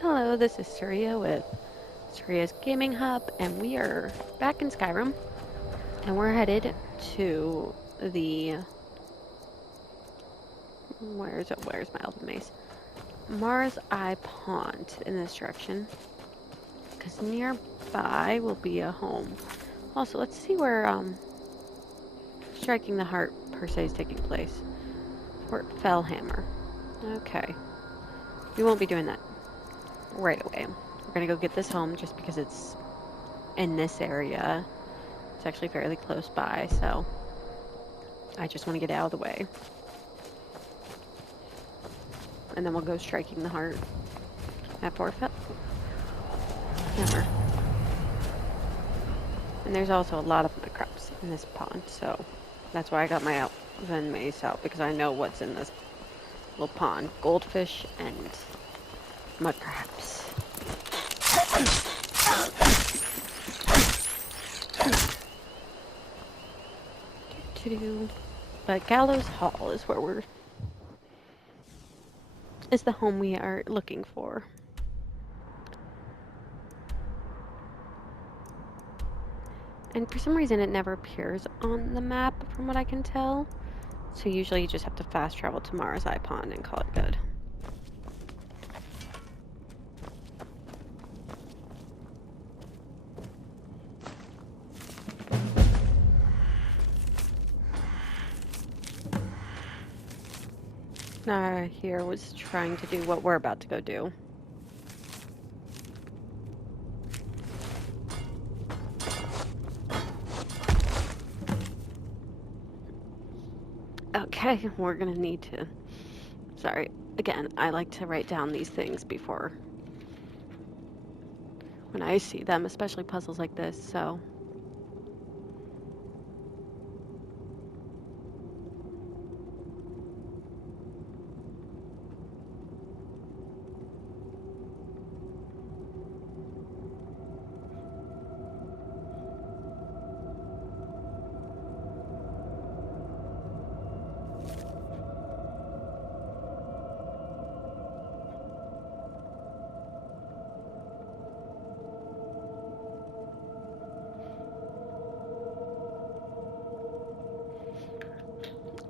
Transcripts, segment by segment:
Hello, this is Surya with Surya's Gaming Hub, and we are back in Skyrim, and we're headed to the... Where's my elven mace? Mars Eye Pond in this direction, because nearby will be a home. Also, let's see where, Striking the Heart, per se, is taking place. Fort Fellhammer. Okay. We won't be doing that right away. We're gonna go get this home just because it's in this area. It's actually fairly close by, so I just want to get it out of the way. And then we'll go striking the heart at Fort Fellhammer. And there's also a lot of mud crabs in this pond, so that's why I got my elven mace out, because I know what's in this little pond. Goldfish and mud crabs. But Gallows Hall is where is the home we are looking for. And for some reason it never appears on the map from what I can tell. So usually you just have to fast travel to Mars Eye Pond and call it good. Here was trying to do what we're about to go do. Okay, we're gonna need to... Sorry, again, I like to write down these things before when I see them, especially puzzles like this, so...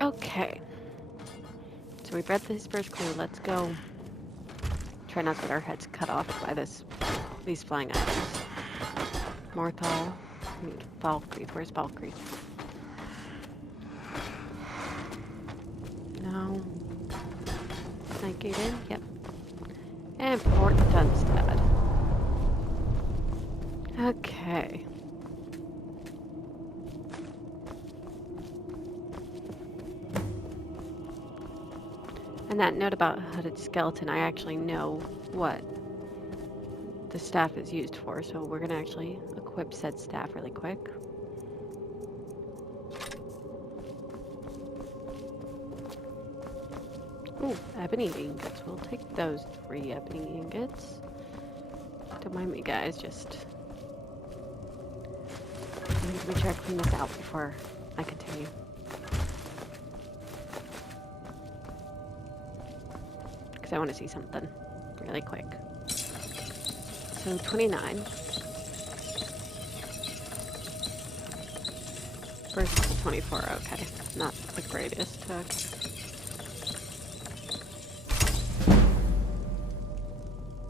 Okay. So we've read this first clue. Let's go. Try not to get our heads cut off by these flying items. Morthal. Valkyrie. Where's Valkyrie? No. Night Gate in? Yep. And Port Dunstad. Okay. And that note about hooded skeleton, I actually know what the staff is used for, so we're gonna actually equip said staff really quick. Ooh, ebony ingots. We'll take those 3 ebony ingots. Don't mind me, guys, just... Let me try to clean this out before I continue. I want to see something really quick. So 29 versus 24. Okay, not the greatest.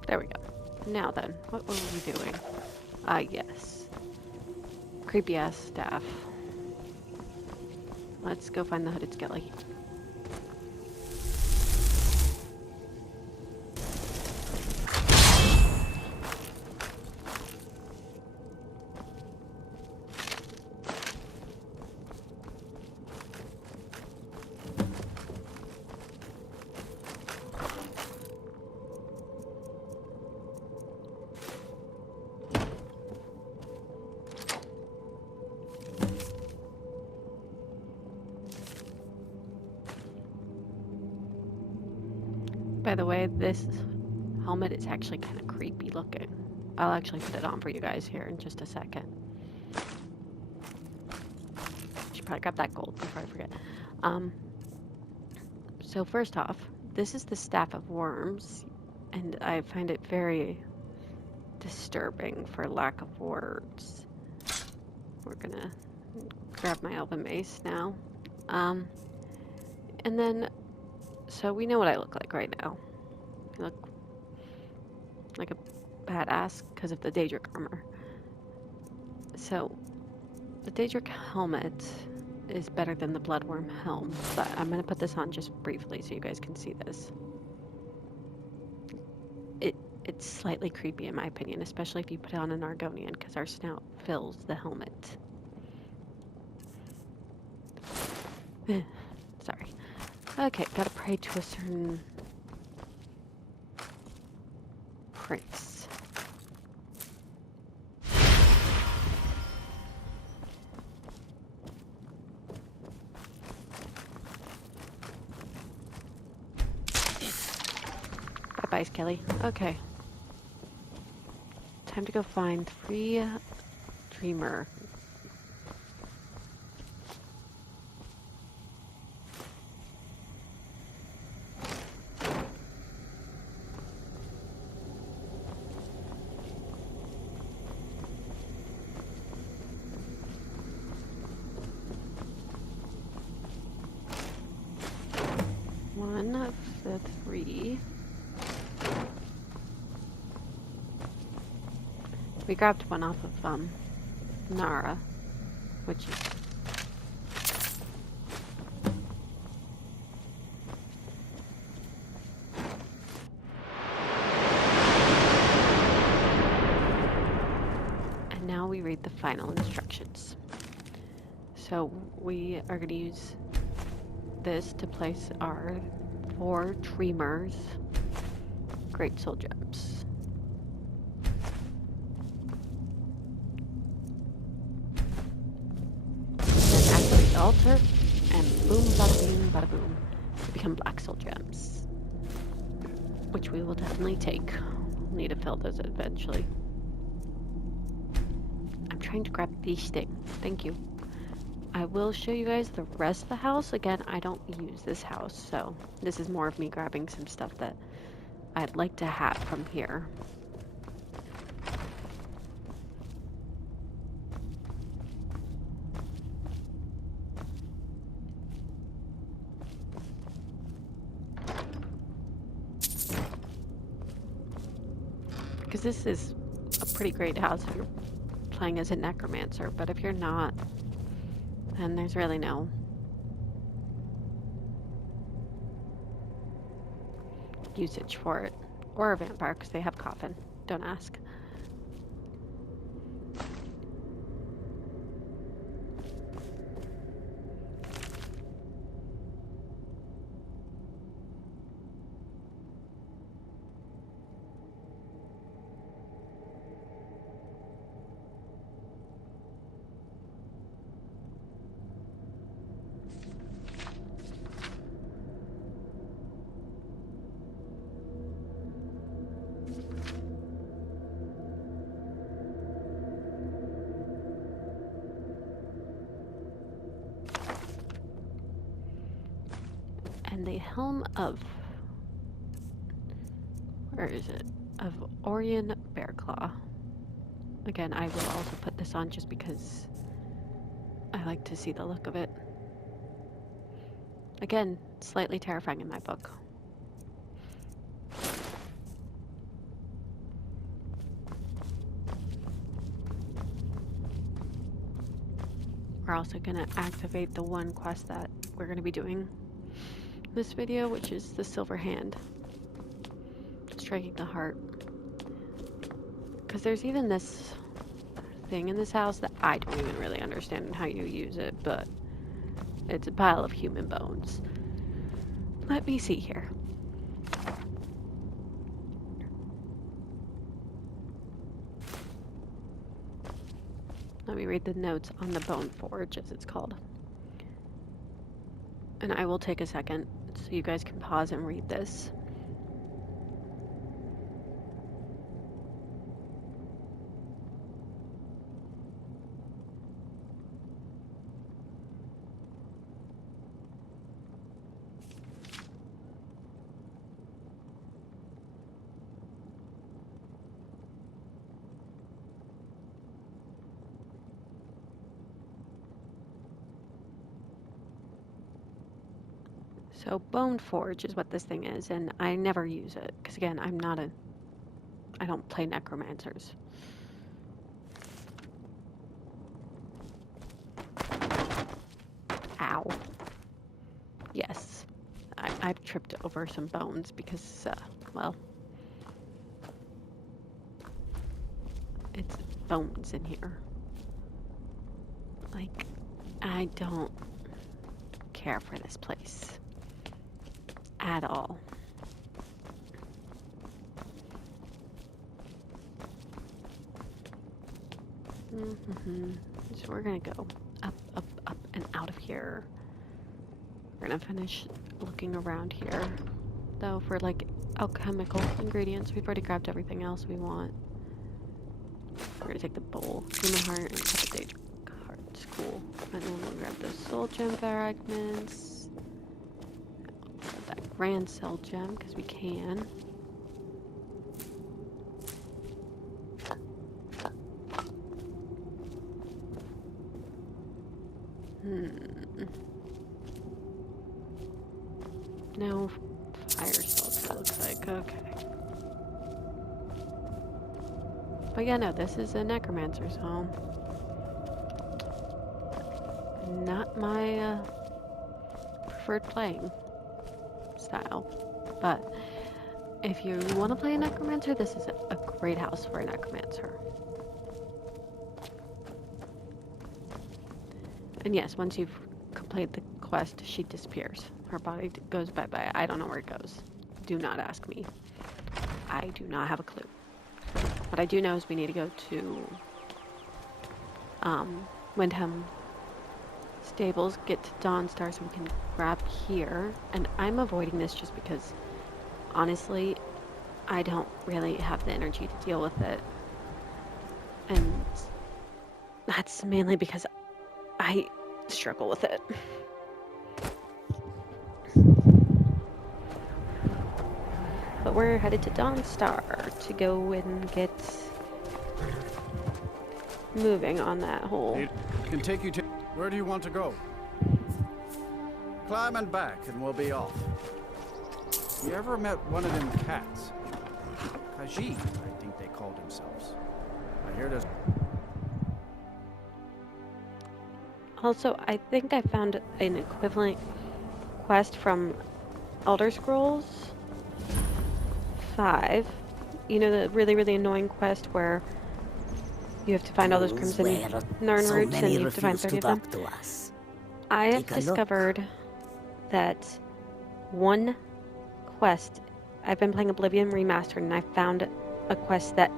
There we go. Now then, what were we doing? Yes. Creepy ass staff. Let's go find the hooded skelly. By the way, this helmet is actually kind of creepy looking. I'll actually put it on for you guys here in just a second. Should probably grab that gold before I forget. So first off, this is the Staff of Worms. And I find it very disturbing, for lack of words. We're gonna grab my elven mace now. And then, so we know what I look like right now. I look like a badass because of the Daedric armor. So, the Daedric helmet is better than the Bloodworm helm, but I'm going to put this on just briefly so you guys can see this. It's slightly creepy in my opinion, especially if you put it on an Argonian, because our snout fills the helmet. Sorry. Okay, gotta pray to a certain prince. Bye-bye, Skelly. Okay. Time to go find 3 Dreamer. One of the 3. We grabbed one off of Nara, which is and now we read the final instructions. So we are going to use this to place our 4 Dreamers Great Soul Gems. Then activate the altar, and boom, bada bing, bada boom, they become Black Soul Gems, which we will definitely take. We'll need to fill those eventually. I'm trying to grab these things. Thank you. I will show you guys the rest of the house. Again, I don't use this house, so this is more of me grabbing some stuff that I'd like to have from here. Because this is a pretty great house if you're playing as a necromancer, but if you're not, then there's really no usage for it. Or a vampire, because they have coffin. Don't ask. And the helm of, where is it? Of Orion Bearclaw. Again, I will also put this on just because I like to see the look of it. Again, slightly terrifying in my book. We're also going to activate the one quest that we're going to be doing this video, which is the Silver Hand. Striking the heart. Because there's even this thing in this house that I don't even really understand how you use it, but it's a pile of human bones. Let me see here. Let me read the notes on the Bone Forge, as it's called. And I will take a second so you guys can pause and read this. So Bone Forge is what this thing is, and I never use it because again, I don't play necromancers. Ow. Yes, I've tripped over some bones because, well, it's bones in here. Like, I don't care for this place at all. So we're gonna go up, up, up, and out of here. We're gonna finish looking around here, though, for like alchemical ingredients. We've already grabbed everything else we want. We're gonna take the bowl, human heart, and a couple date cards. Cool. And then we'll grab the soul gem fragments. Grab that grand cell gem because we can. No fire salts, it looks like. Okay. But yeah, no, this is a necromancer's home. Not my preferred playing style. But if you want to play a necromancer, this is a great house for a necromancer. And yes, once you've completed the quest, she disappears. Her body goes bye-bye. I don't know where it goes. Do not ask me. I do not have a clue. What I do know is we need to go to Windham Stables, get to Dawnstar so we can grab here. And I'm avoiding this just because, honestly, I don't really have the energy to deal with it. And that's mainly because I struggle with it. But we're headed to Dawnstar to go and get moving on that hole. It can take you to... Where do you want to go? Climb and back and we'll be off. You ever met one of them cats? Khajiit, I think they called themselves. I hear there's... Also, I think I found an equivalent quest from Elder Scrolls 5. You know, the really, really annoying quest where you have to find all those crimson Narn roots and you have to find 30 of them. I have discovered that one quest, I've been playing Oblivion Remastered, and I found a quest that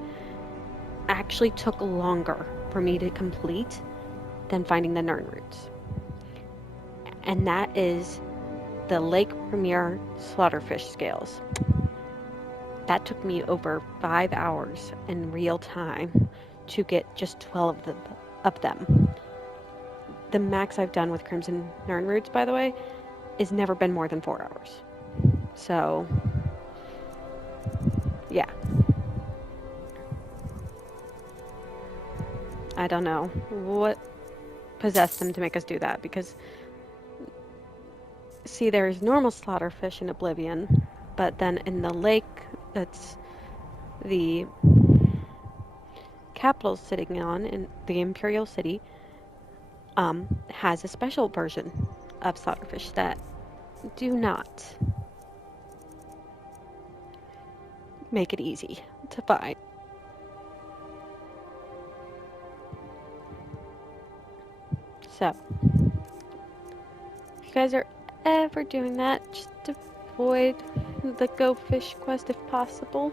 actually took longer for me to complete than finding the Narn roots. And that is the Lake Premier Slaughterfish Scales. That took me over 5 hours in real time to get just 12 of them. The max I've done with Crimson Narn Roots, by the way, is never been more than 4 hours. So, yeah. I don't know what possessed them to make us do that, because, see, there's normal slaughterfish in Oblivion, but then in the lake that's the capital sitting on, in the Imperial City, has a special version of slaughterfish that do not make it easy to find. So, if you guys are ever doing that, just avoid the Go Fish quest if possible.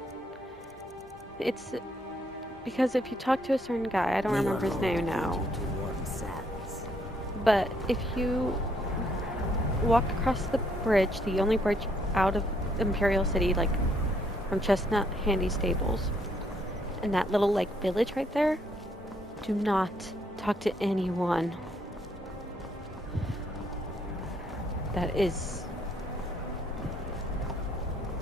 It's because if you talk to a certain guy, I don't remember his name now, but if you walk across the bridge, the only bridge out of Imperial City, like from Chestnut Handy Stables, and that little like village right there, do not talk to anyone. That is,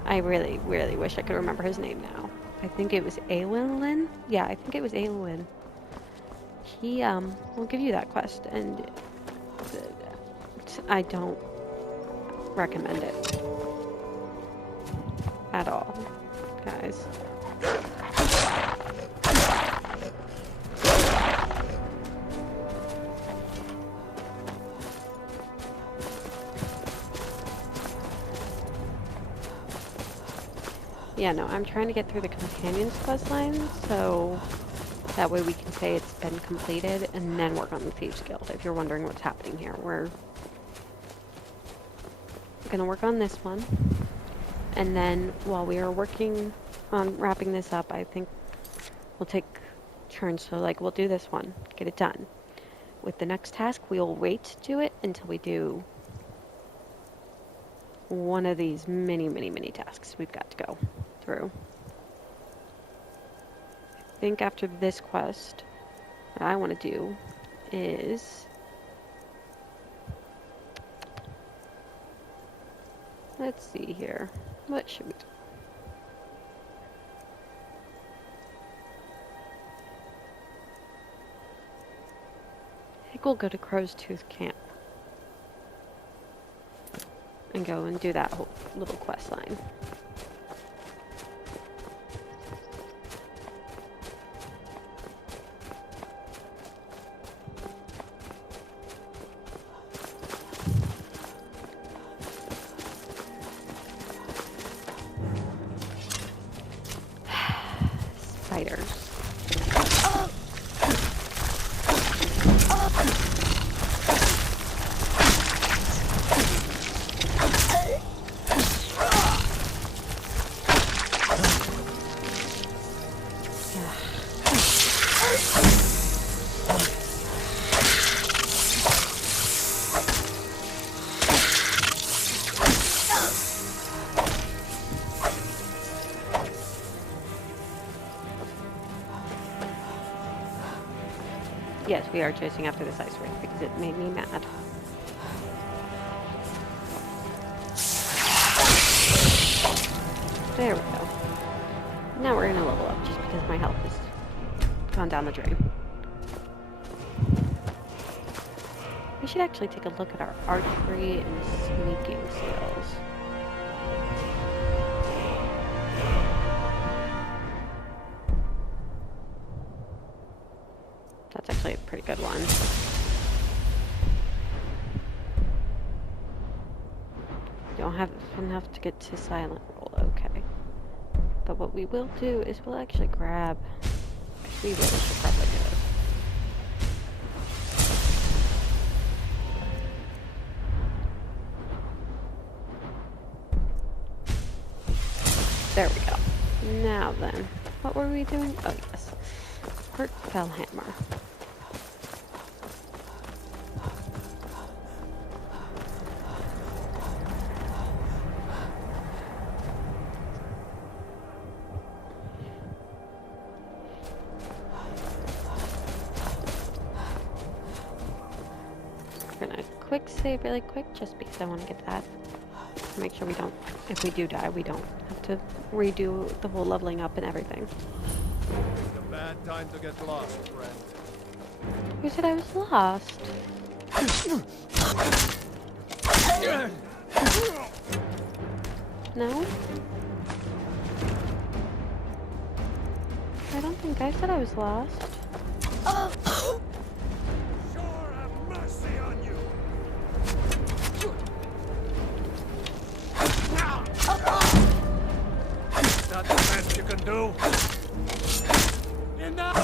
I really, really wish I could remember his name now. I think it was Aelwyn? Yeah, I think it was Aelwyn. He, will give you that quest, and I don't recommend it at all, guys. Yeah, no, I'm trying to get through the Companion's quest line, so that way we can say it's been completed, and then work on the Thieves Guild, if you're wondering what's happening here. We're gonna work on this one, and then while we are working on wrapping this up, I think we'll take turns, so like, we'll do this one, get it done. With the next task, we'll wait to do it until we do one of these many tasks we've got to go through. I think after this quest, what I want to do is... Let's see here. What should we do? I think we'll go to Crow's Tooth Camp. And go and do that whole little quest line. Spiders. Yes, we are chasing after this ice wraith because it made me mad. There we go. Now we're gonna level up just because my health has gone down the drain. We should actually take a look at our archery and sneaking skills. That's actually a pretty good one. Don't have enough to get to silent roll, okay. But what we will do is we'll actually grab... We really should probably do this. There we go. Now then, what were we doing? Oh yes. Hurt Fellhammer. Gonna quick save really quick just because I want to get that. Make sure we don't, if we do die, we don't have to redo the whole leveling up and everything. It's a bad time to get lost, friend. Who said I was lost? No? I don't think I said I was lost. Sure have mercy on you. Is that the best you can do? Enough!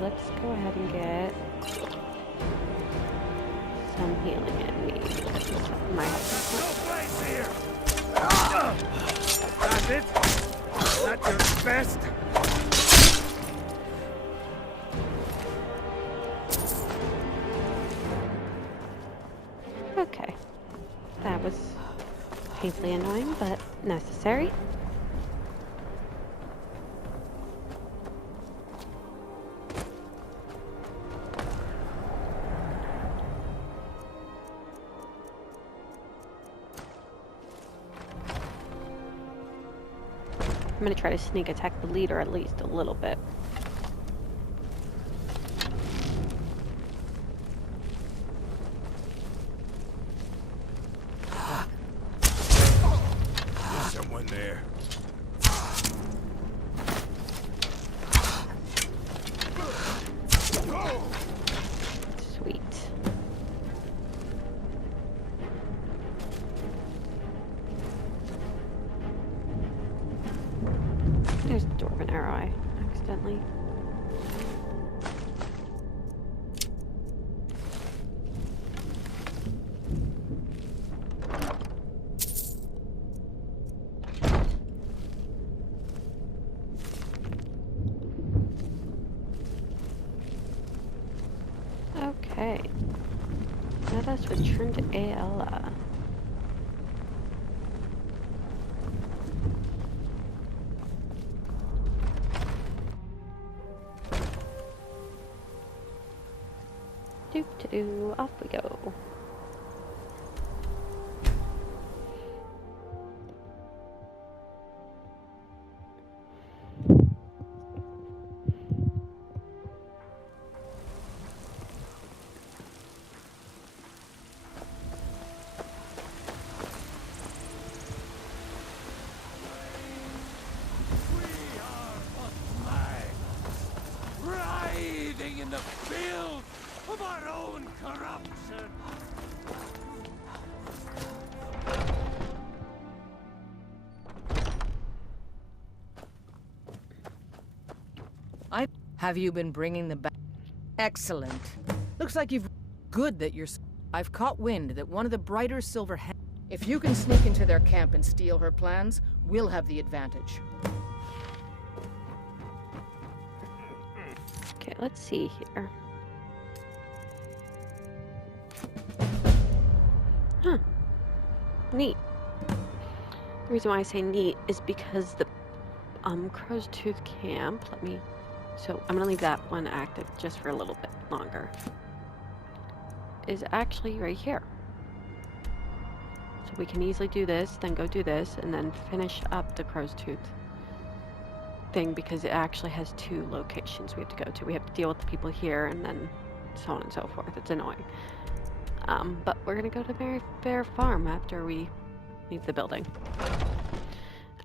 Let's go ahead and get some healing in me. My health. No place here! That's it? That's your best? Okay. That was painfully annoying, but necessary. gonna try to sneak attack the leader at least a little bit. There's someone there. Sweet. There's the dwarven arrow I accidentally. Okay. Let us return to Aella. Doop-to-doo, off we go. Writhing in the filth of our own corruption. Have you been bringing the back? Excellent. Looks like you've... Good that you're... I've caught wind that one of the brighter silver... If you can sneak into their camp and steal her plans, we'll have the advantage. Okay, let's see here. Huh. Neat. The reason why I say neat is because the Crow's Tooth camp, so I'm gonna leave that one active just for a little bit longer, is actually right here. So we can easily do this, then go do this, and then finish up the Crow's Tooth thing because it actually has 2 locations we have to go to. We have to deal with the people here and then so on and so forth. It's annoying. But we're gonna go to Very Fair Farm after we leave the building.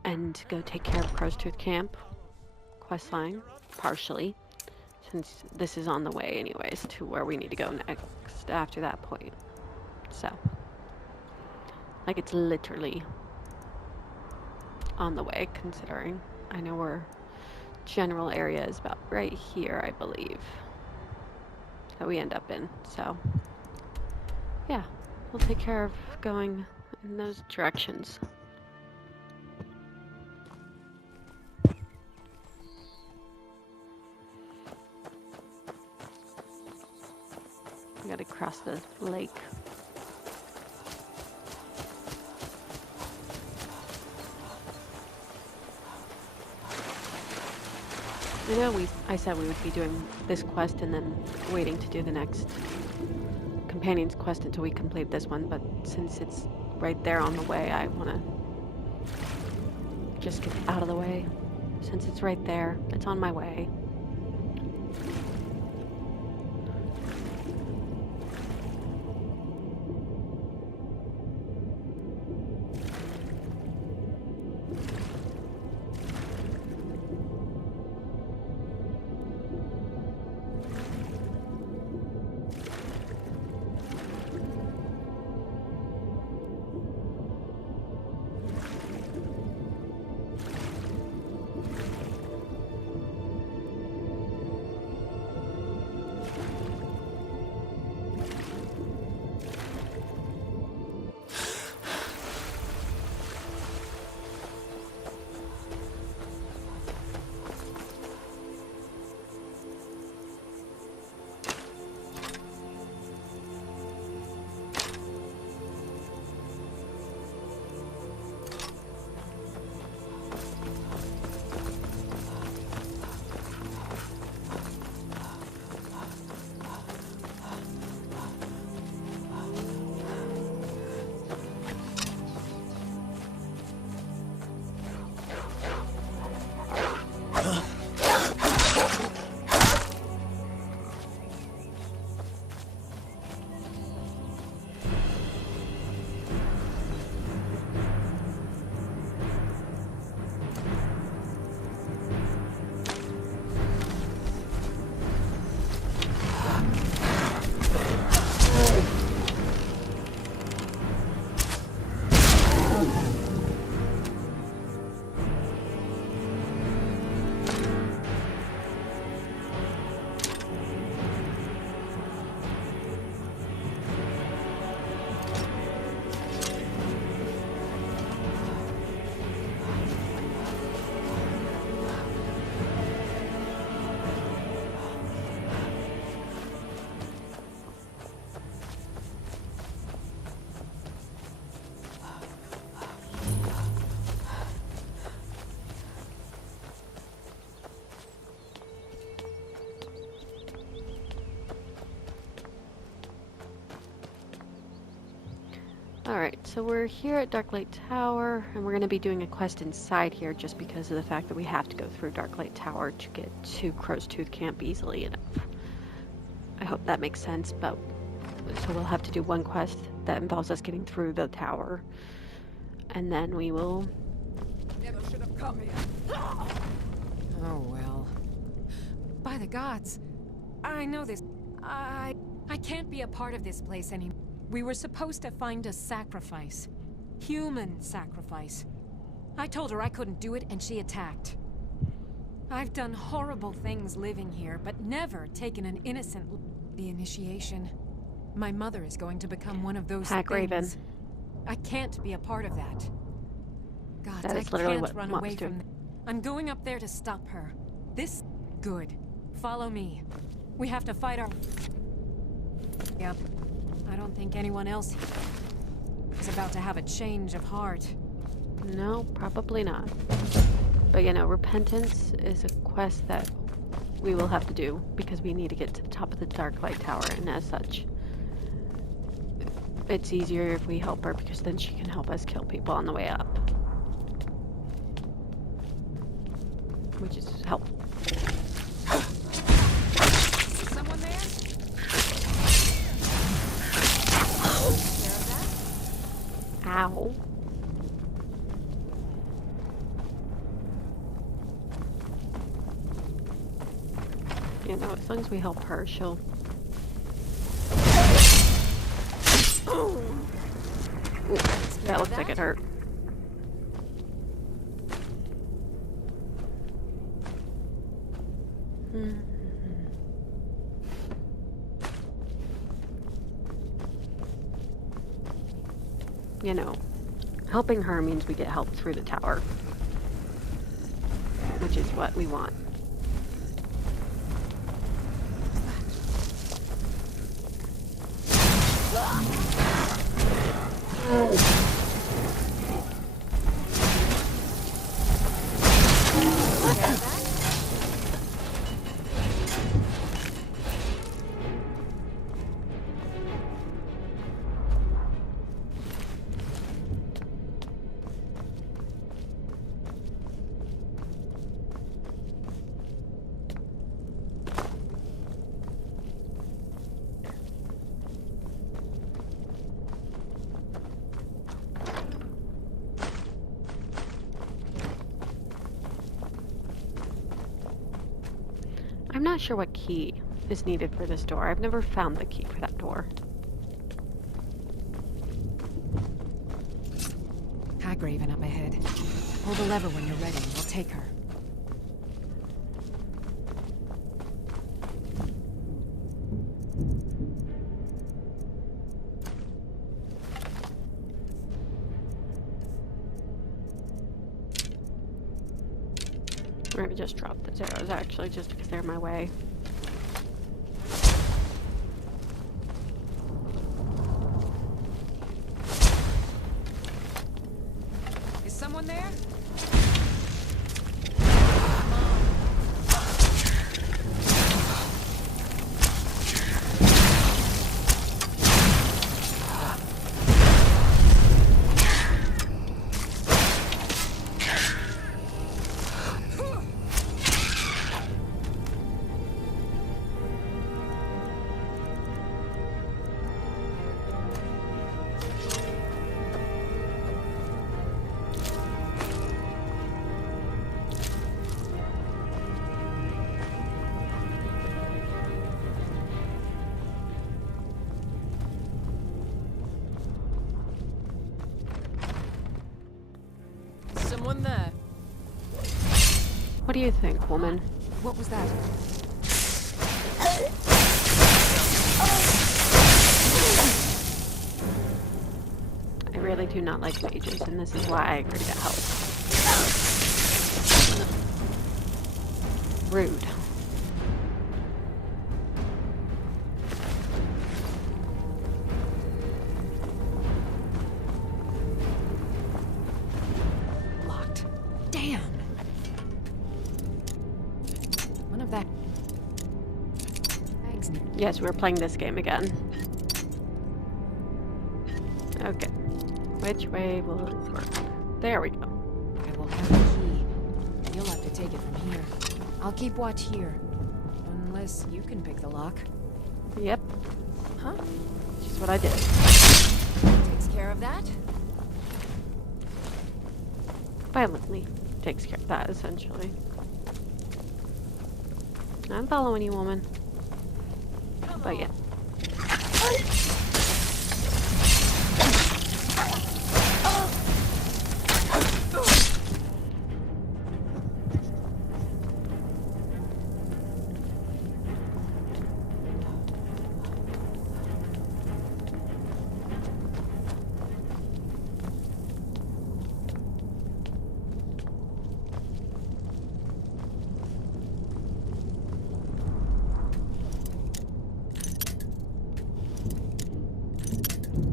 And go take care of Crow's Tooth Camp questline, partially, since this is on the way anyways to where we need to go next after that point. So, like, it's literally on the way, considering I know our general area is about right here, I believe, that we end up in. So, yeah, we'll take care of going in those directions. We gotta cross the lake. I know I said we would be doing this quest and then waiting to do the next companion's quest until we complete this one, but since it's right there on the way, I want to just get out of the way. Since it's right there, it's on my way. Alright, so we're here at Darklight Tower, and we're going to be doing a quest inside here just because of the fact that we have to go through Darklight Tower to get to Crow's Tooth Camp easily enough. I hope that makes sense, but so we'll have to do one quest that involves us getting through the tower, and then we will... Never should have come here. Oh well. By the gods, I know this. I can't be a part of this place anymore. We were supposed to find a sacrifice. Human sacrifice. I told her I couldn't do it and she attacked. I've done horrible things living here, but never taken an innocent... The initiation. My mother is going to become one of those Hack Raven. things. I can't be a part of that. God, That I is literally can't what run Mom's away doing. from... I'm going up there to stop her. This... Good. Follow me. We have to fight our... Yep. I don't think anyone else is about to have a change of heart. No, probably not. But you know, repentance is a quest that we will have to do because we need to get to the top of the Darklight Tower, and as such, it's easier if we help her because then she can help us kill people on the way up. Which is helpful. Is someone there? Ow. You know, as long as we help her, she'll... Ooh, that looks like it hurt. You know, helping her means we get help through the tower, which is what we want. I'm not sure what key is needed for this door. I've never found the key for that door. Hag Raven up ahead. Pull the lever when you're ready and we'll take her. We're gonna just drop the arrows actually just because they're in my way. Is someone there? Someone there? What do you think, woman? What was that? I really do not like mages, and this is why I agree to help. Rude. Locked. Damn. One of that. Thanks. Yes, we're playing this game again. Okay. Which way will it work? There we go. I will have the key. You'll have to take it from here. I'll keep watch here. Unless you can pick the lock. Yep, Huh? just what I did. Takes care of that? Violently takes care of that, essentially. I'm following you, woman. But yeah.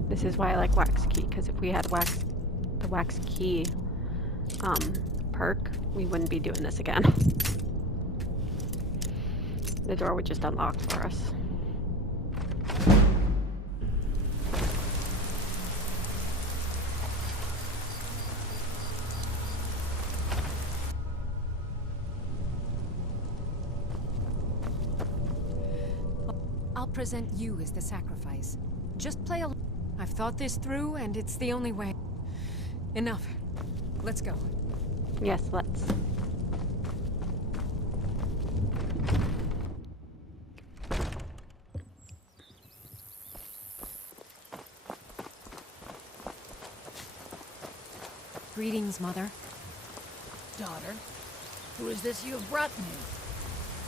This is why I like wax key, because if we had the wax key perk, we wouldn't be doing this again. The door would just unlock for us. I'll present you as the sacrifice. Just play along. I've thought this through, and it's the only way. Enough. Let's go. Yes, let's. Greetings, Mother. Daughter, who is this you have brought me?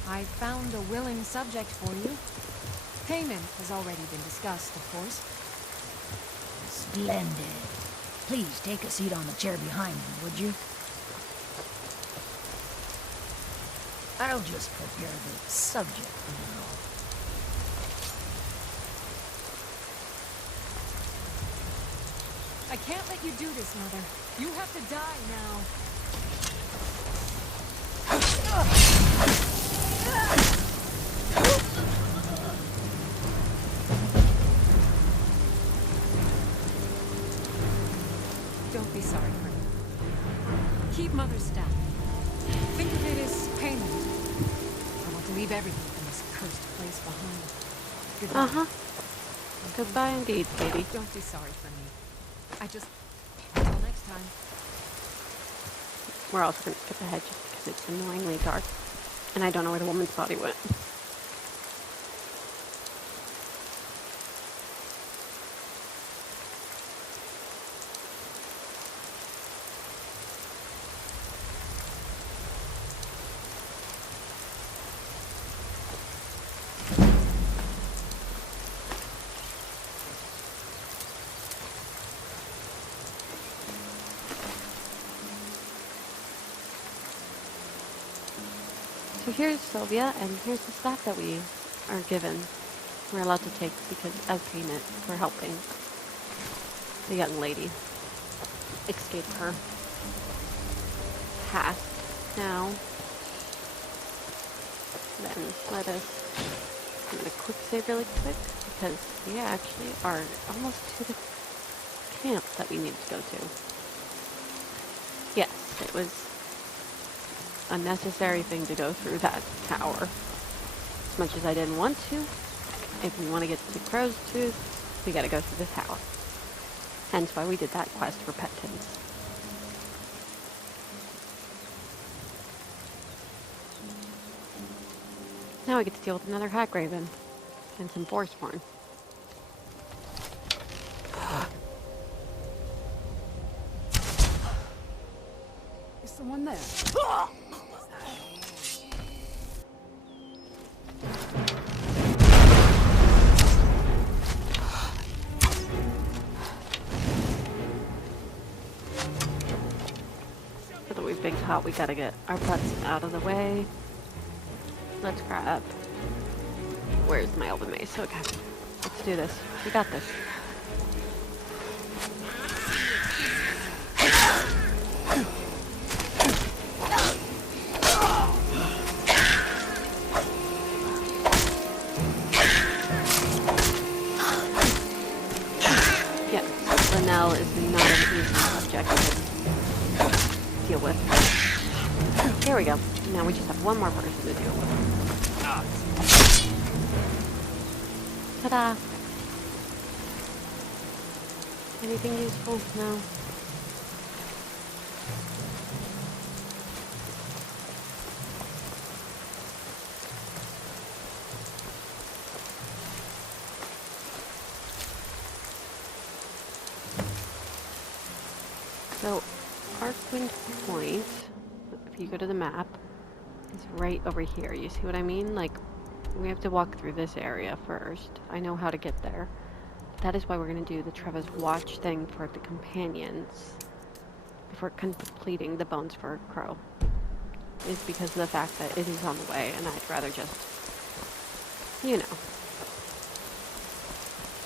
I found a willing subject for you. Payment has already been discussed, of course. Splendid. Please take a seat on the chair behind me, would you? I'll just prepare the subject now. I can't let you do this, Mother. You have to die now. Don't be sorry for me. Keep Mother's staff. Think of it as payment. I want to leave everything in this cursed place behind. Goodbye. Uh-huh. Goodbye indeed, Katie. Don't be sorry for me. Until next time. We're also going to skip ahead just because it's annoyingly dark. And I don't know where the woman's body went. So here's Sylvia, and here's the staff that we are given. We're allowed to take because as payment for helping the young lady escape her past. Now, then let us do a quick save really quick because we actually are almost to the camp that we need to go to. Yes, it was a necessary thing to go through that tower. As much as I didn't want to, if we want to get to Crow's Tooth, we gotta go through the tower. Hence why we did that quest for Repentance. Now we get to deal with another Hagraven and some Forsworn. Is someone there? So that we've been caught, we gotta get our butts out of the way. Let's grab. Where's my elven mace? Okay. Let's do this. We got this. Yeah, Linnell is not a objective to deal with. There we go. Now we just have one more person to deal with. Ta-da! Anything useful? No. So, Arcwind Point, if you go to the map, is right over here. You see what I mean? Like, we have to walk through this area first. I know how to get there. That is why we're going to do the Trevor's Watch thing for the companions before completing the Bones for a Crow. Is because of the fact that it is on the way, and I'd rather just, you know.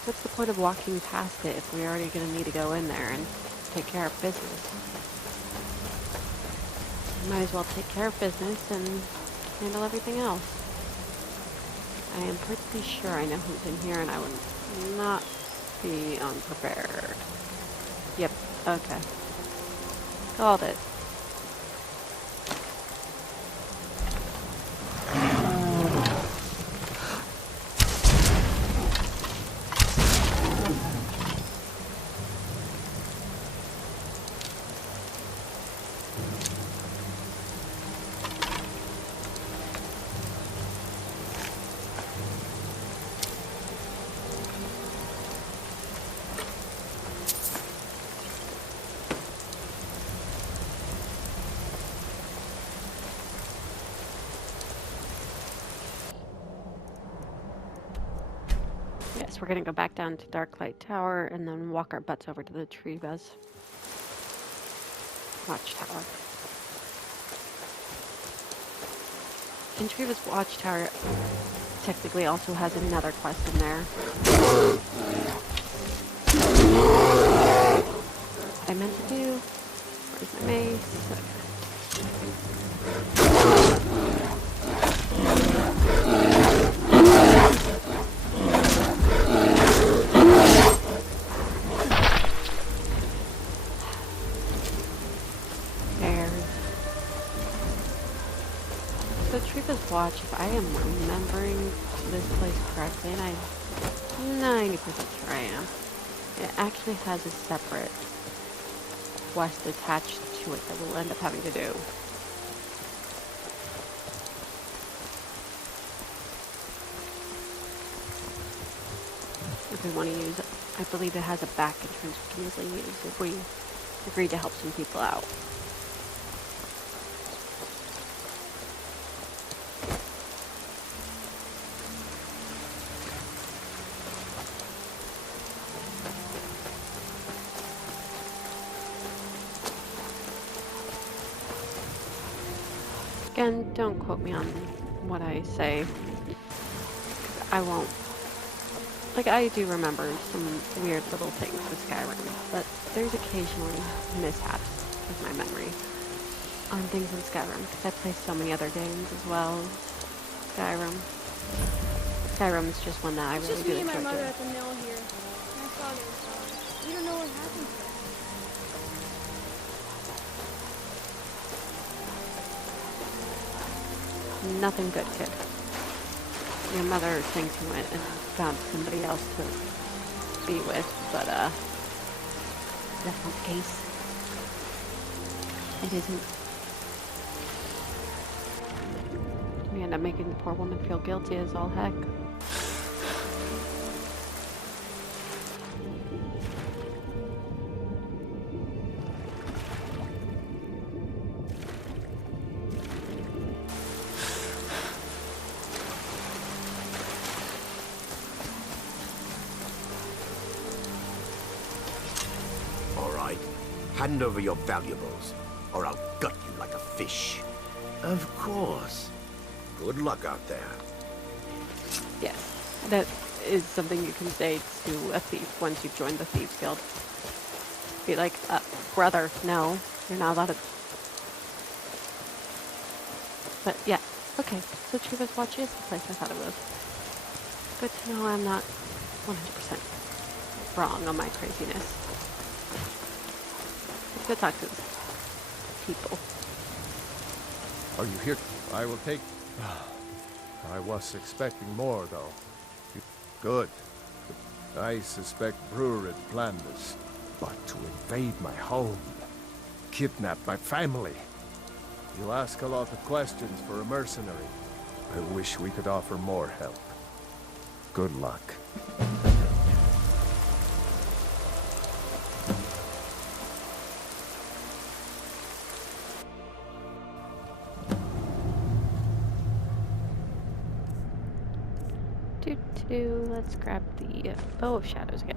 What's the point of walking past it if we're already going to need to go in there and take care of business? Might as well take care of business and handle everything else. I am pretty sure I know who's in here, and I would not be unprepared. Yep, okay. Called it. Yes, we're gonna go back down to Darklight Tower and then walk our butts over to the Treva's Watchtower. And Treva's Watchtower technically also has another quest in there. What I meant to do? Where's my mace? Okay. So Treva's Watch, if I am remembering this place correctly, and I'm 90% sure I am, it actually has a separate quest attached to it that we'll end up having to do. If we want to use it, I believe it has a back entrance we can easily use if we agree to help some people out. Again, don't quote me on what I say. I won't. Like, I do remember some weird little things with Skyrim, but there's occasionally mishaps with my memory on things in Skyrim, because I play so many other games as well as Skyrim. Skyrim is just one that I really do enjoy doing. It's just me and my mother at the mill here. My father is gone. We don't know what happened to him. Nothing good, kid. Your mother thinks you went and found somebody else to be with, but, that's not the case. It isn't. We end up making the poor woman feel guilty as all heck. Hand over your valuables, or I'll gut you like a fish. Of course. Good luck out there. Yes, that is something you can say to a thief once you've joined the Thieves Guild. Be like, brother, no, you're not allowed to. But yeah, okay, so Treva's Watch is the place I thought it was. Good to know I'm not 100% wrong on my craziness. Go talk to people. Are you here? I will take... I was expecting more, though. Good. I suspect Brewer had planned this. But to invade my home, kidnap my family. You ask a lot of questions for a mercenary. I wish we could offer more help. Good luck. Let's grab the Bow of Shadows again.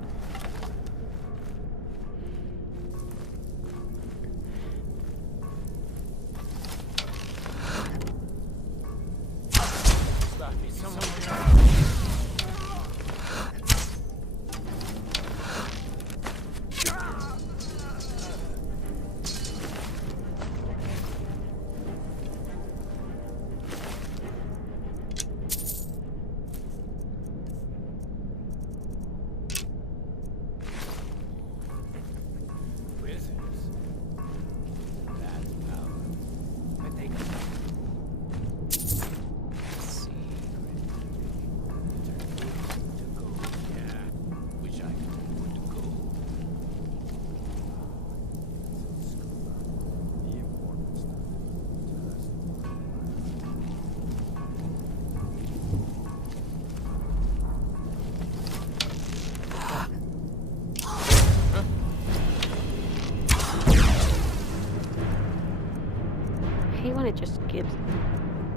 When it just gives,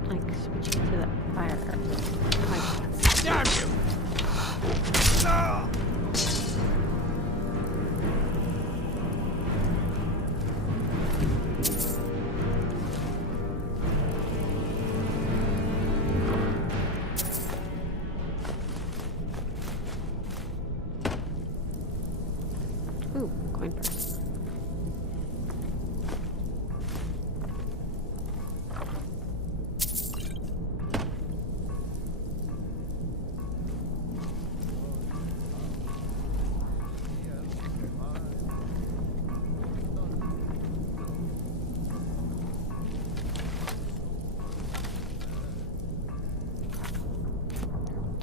like, switches to the fire. Like, damn you! Ooh, coin purse.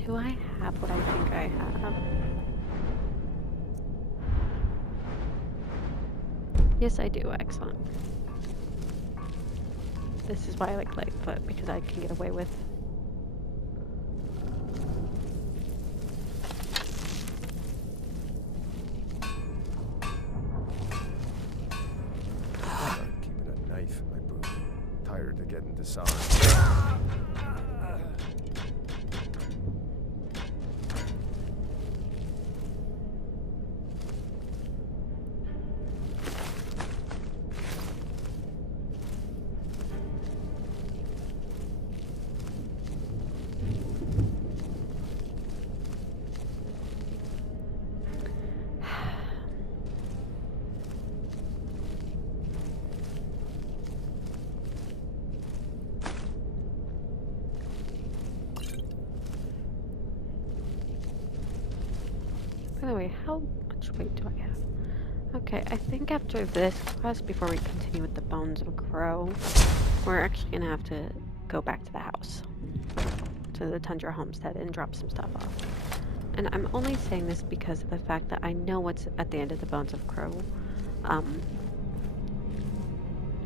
Do I have what I think I have? Yes, I do. Excellent. This is why I like Lightfoot, because I can get away with. I'm keeping a knife in my boot. Tired of getting disarmed. By the way, how much weight do I have? Okay, I think after this quest, before we continue with the Bones of Crow, we're actually gonna have to go back to the house, to the Tundra Homestead, and drop some stuff off. And I'm only saying this because of the fact that I know what's at the end of the Bones of Crow.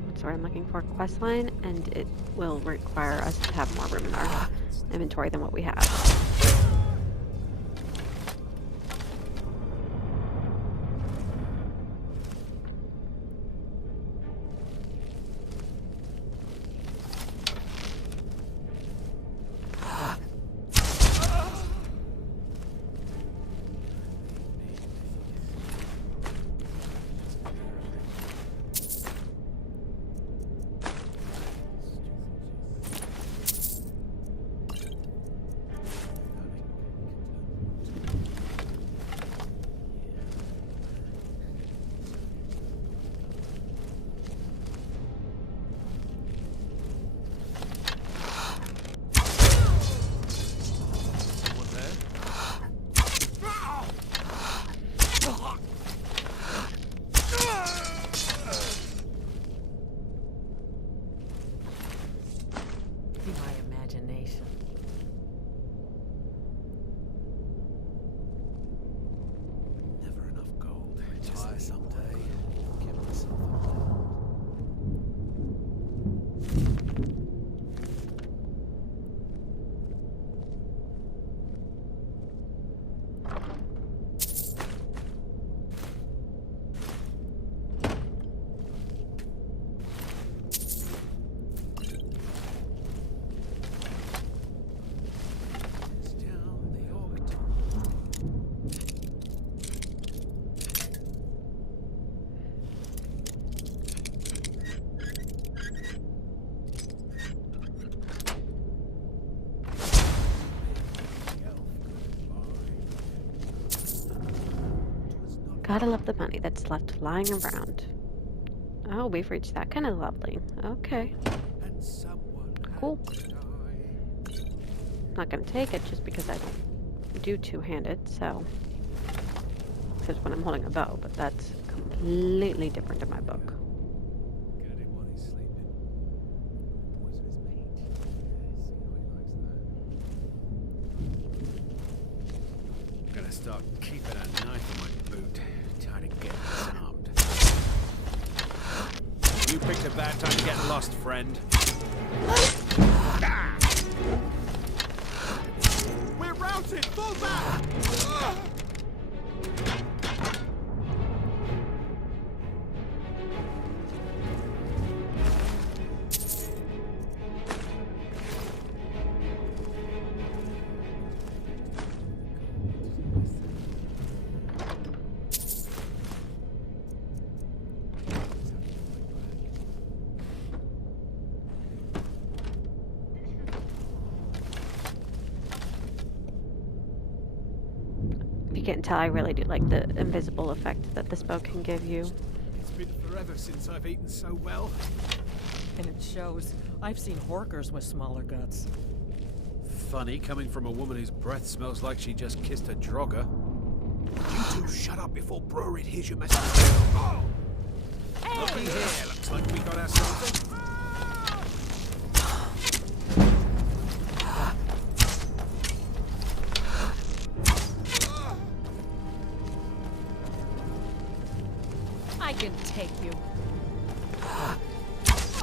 What's the word I'm looking for? Quest line, and it will require us to have more room in our inventory than what we have. Gotta love the money that's left lying around. Oh, we've reached that kind of leveling. Okay. Cool. Not gonna take it just because I don't do two-handed, so. Because when I'm holding a bow, but that's completely different in my book. Gonna start keeping a knife in my boot. Time to get disarmed. You picked a bad time to get lost, friend. We're routed! Fall back! You can tell I really do like the invisible effect that this bow can give you. It's been forever since I've eaten so well. And it shows. I've seen horkers with smaller guts. Funny coming from a woman whose breath smells like she just kissed a drogger. You two shut up before Brewery hears your message. Oh! Hey! Looky here, looks like we got ourselves a... I can take you.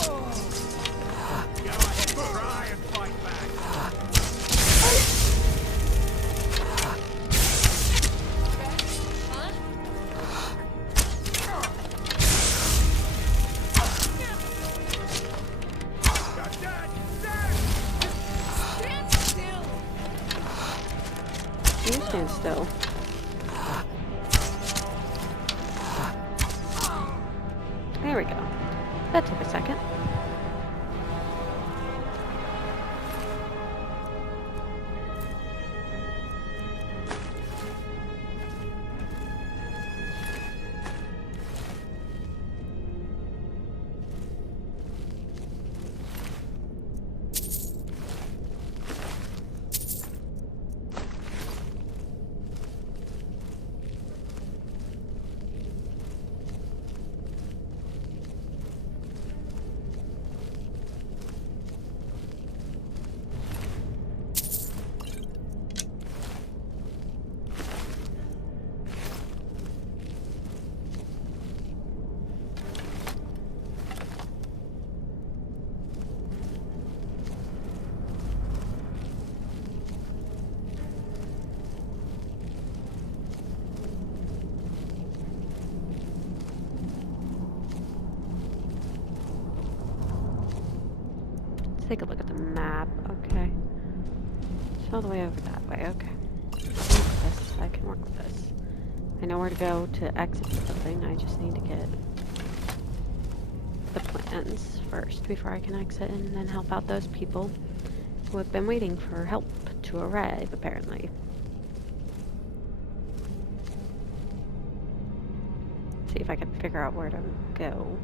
Go ahead, try and fight back. You stand still. There we go. That took a second. Take a look at the map. Okay. It's all the way over that way. Okay. I can work with this. I know where to go to exit the building. I just need to get the plans first before I can exit and then help out those people who have been waiting for help to arrive, apparently. See if I can figure out where to go.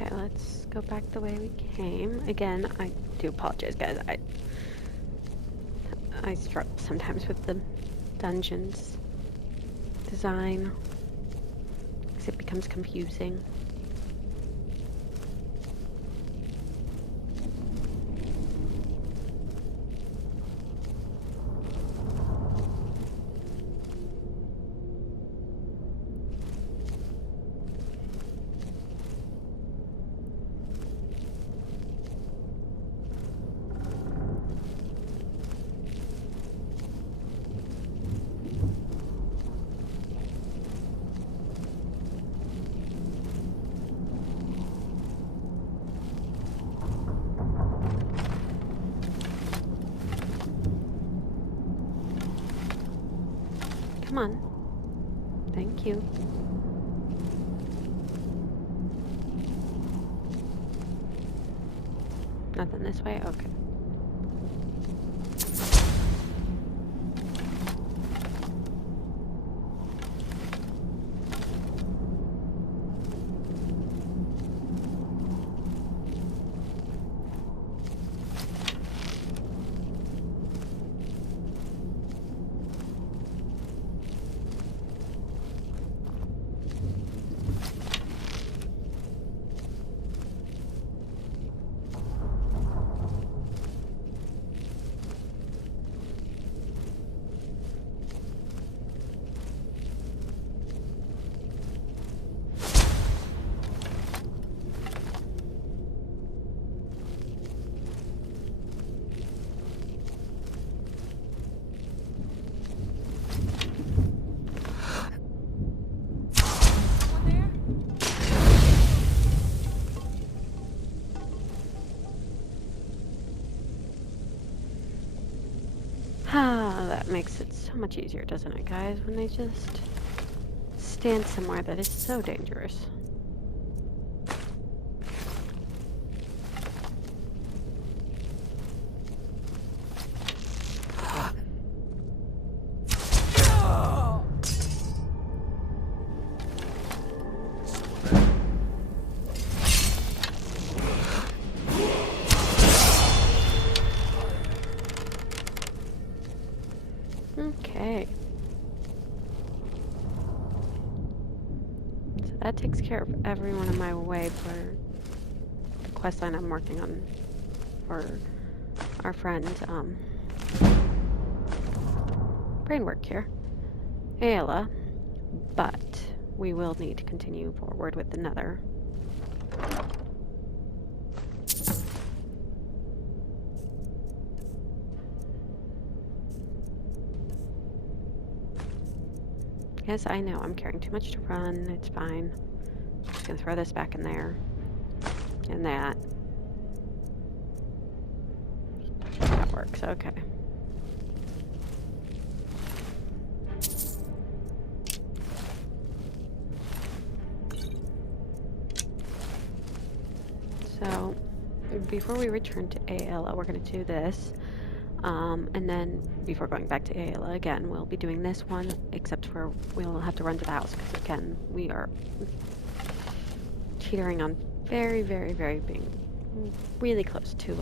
Okay, let's go back the way we came. Again, I do apologize, guys. I struggle sometimes with the dungeons design because it becomes confusing. Come on. Thank you. Nothing this way? Okay. That makes it so much easier, doesn't it, guys, when they just stand somewhere that is so dangerous. Okay. So that takes care of everyone in my way for the quest line I'm working on for our friend, Brainwork here, Ayla, but we will need to continue forward with the Nether. Yes, I know, I'm carrying too much to run, it's fine. I'm just gonna throw this back in there. And that. That works, okay. So, before we return to Ayla, we're gonna do this. And then before going back to Ayla again, we'll be doing this one, except for we'll have to run to the house, because again, we are teetering on very, very, very being really close to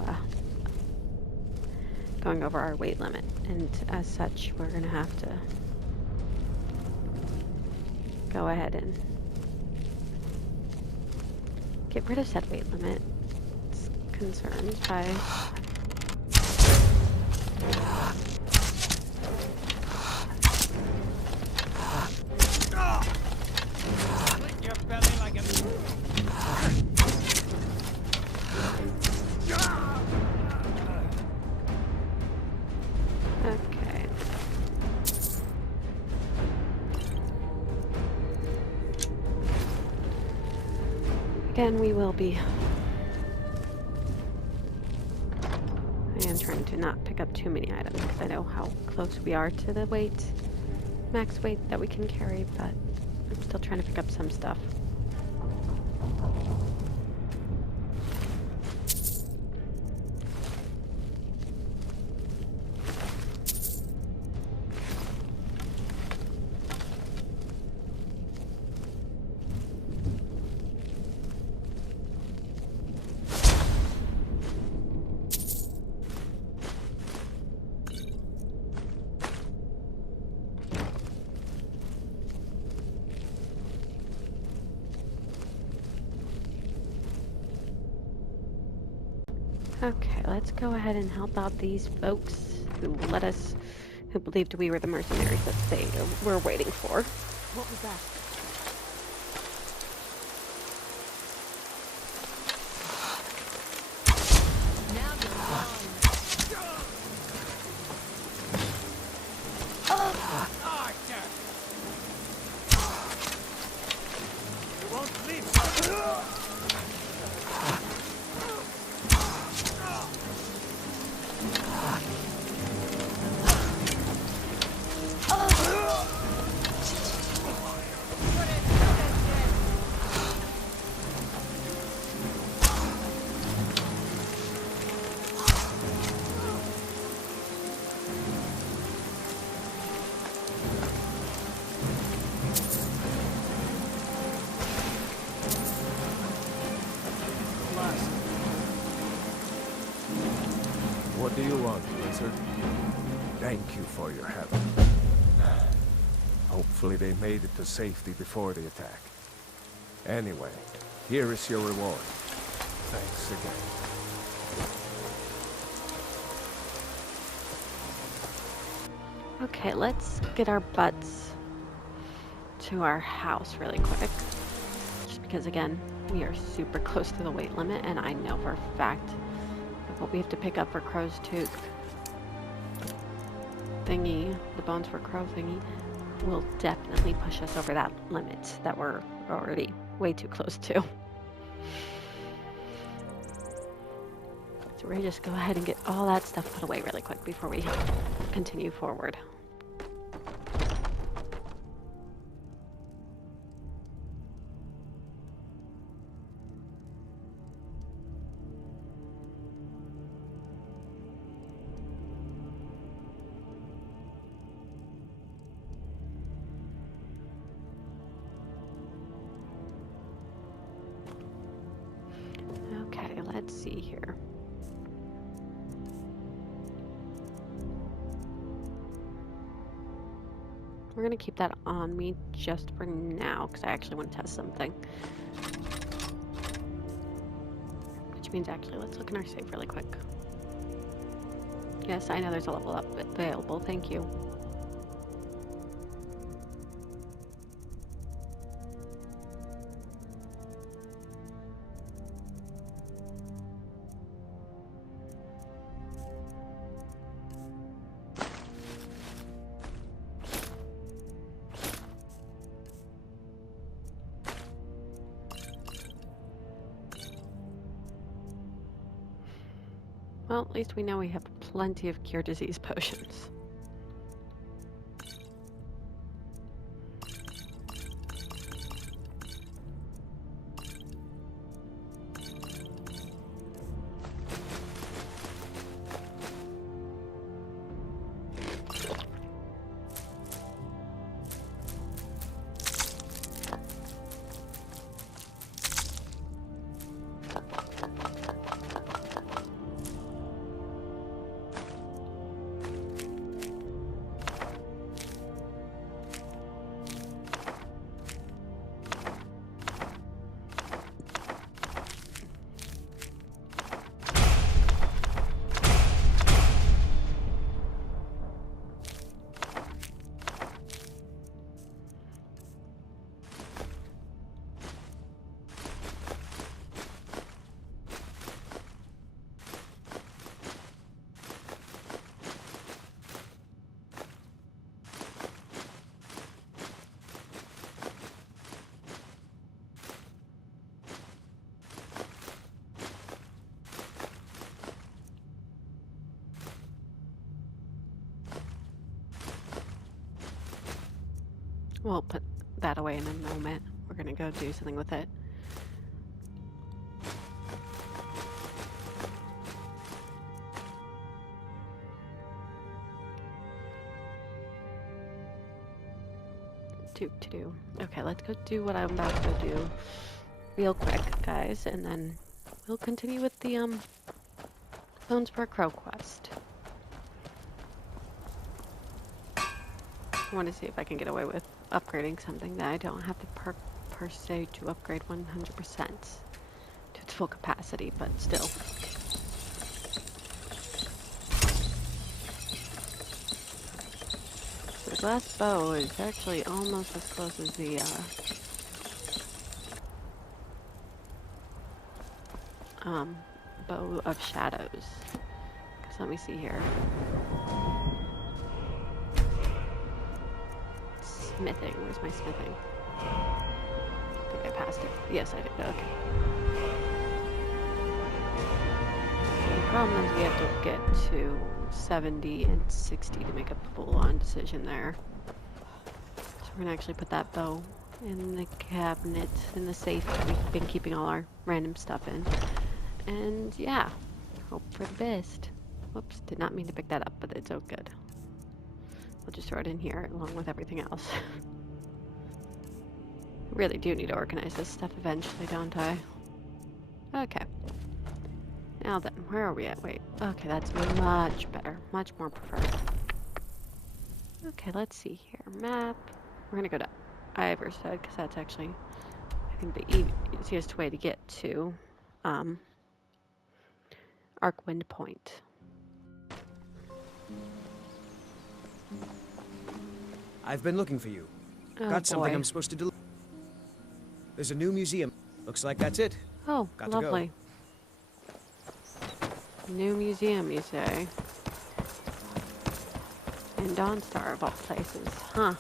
going over our weight limit. And as such, we're going to have to go ahead and get rid of said weight limit. It's concerned by... Okay. Again, we will be... I am trying to not pick up too many items because I know how close we are to the weight, max weight that we can carry, but I'm still trying to pick up some stuff. Okay, let's go ahead and help out these folks who who believed we were the mercenaries that they were waiting for. What was that? What do you want, Wizard? Thank you for your help. Hopefully they made it to safety before the attack. Anyway, here is your reward. Thanks again. Okay, let's get our butts to our house really quick. Just because, again, we are super close to the weight limit, and I know for a fact that what we have to pick up for Crow's Tooth thingy, the bones for Crow thingy, will definitely push us over that limit that we're already way too close to. So we're gonna just go ahead and get all that stuff put away really quick before we continue forward. Okay, let's see here. We're gonna keep that on me just for now, because I actually want to test something. Which means, actually, let's look in our save really quick. Yes, I know there's a level up available, thank you. Well, at least we know we have plenty of cure disease potions. We'll put that away in a moment. We're gonna go do something with it. Do. Okay, let's go do what I'm about to go do real quick, guys, and then we'll continue with the Bones for a Crow quest. I want to see if I can get away with upgrading something that I don't have the perk per se to upgrade 100% to its full capacity, but still. So the glass bow is actually almost as close as the bow of shadows. 'Cause let me see here. Smithing. Where's my smithing? I think I passed it. Yes, I did. Okay. So the problem is we have to get to 70 and 60 to make a full-on decision there. So we're gonna actually put that bow in the cabinet, in the safe that we've been keeping all our random stuff in. And yeah, hope for the best. Whoops, did not mean to pick that up, but it's all good. We'll just throw it in here along with everything else. Really do need to organize this stuff eventually, don't I? Okay. Now then, Where are we at? Wait. Okay, that's much better. Much more preferred. Okay, let's see here. Map. We're gonna go to Iverstead because that's actually, I think, the easiest way to get to Arcwind Point. I've been looking for you. Oh, Got something boy. I'm supposed to deliver. There's a new museum. Looks like that's it. Oh, Got to go. lovely. New museum, you say? In Dawnstar, of all places, huh?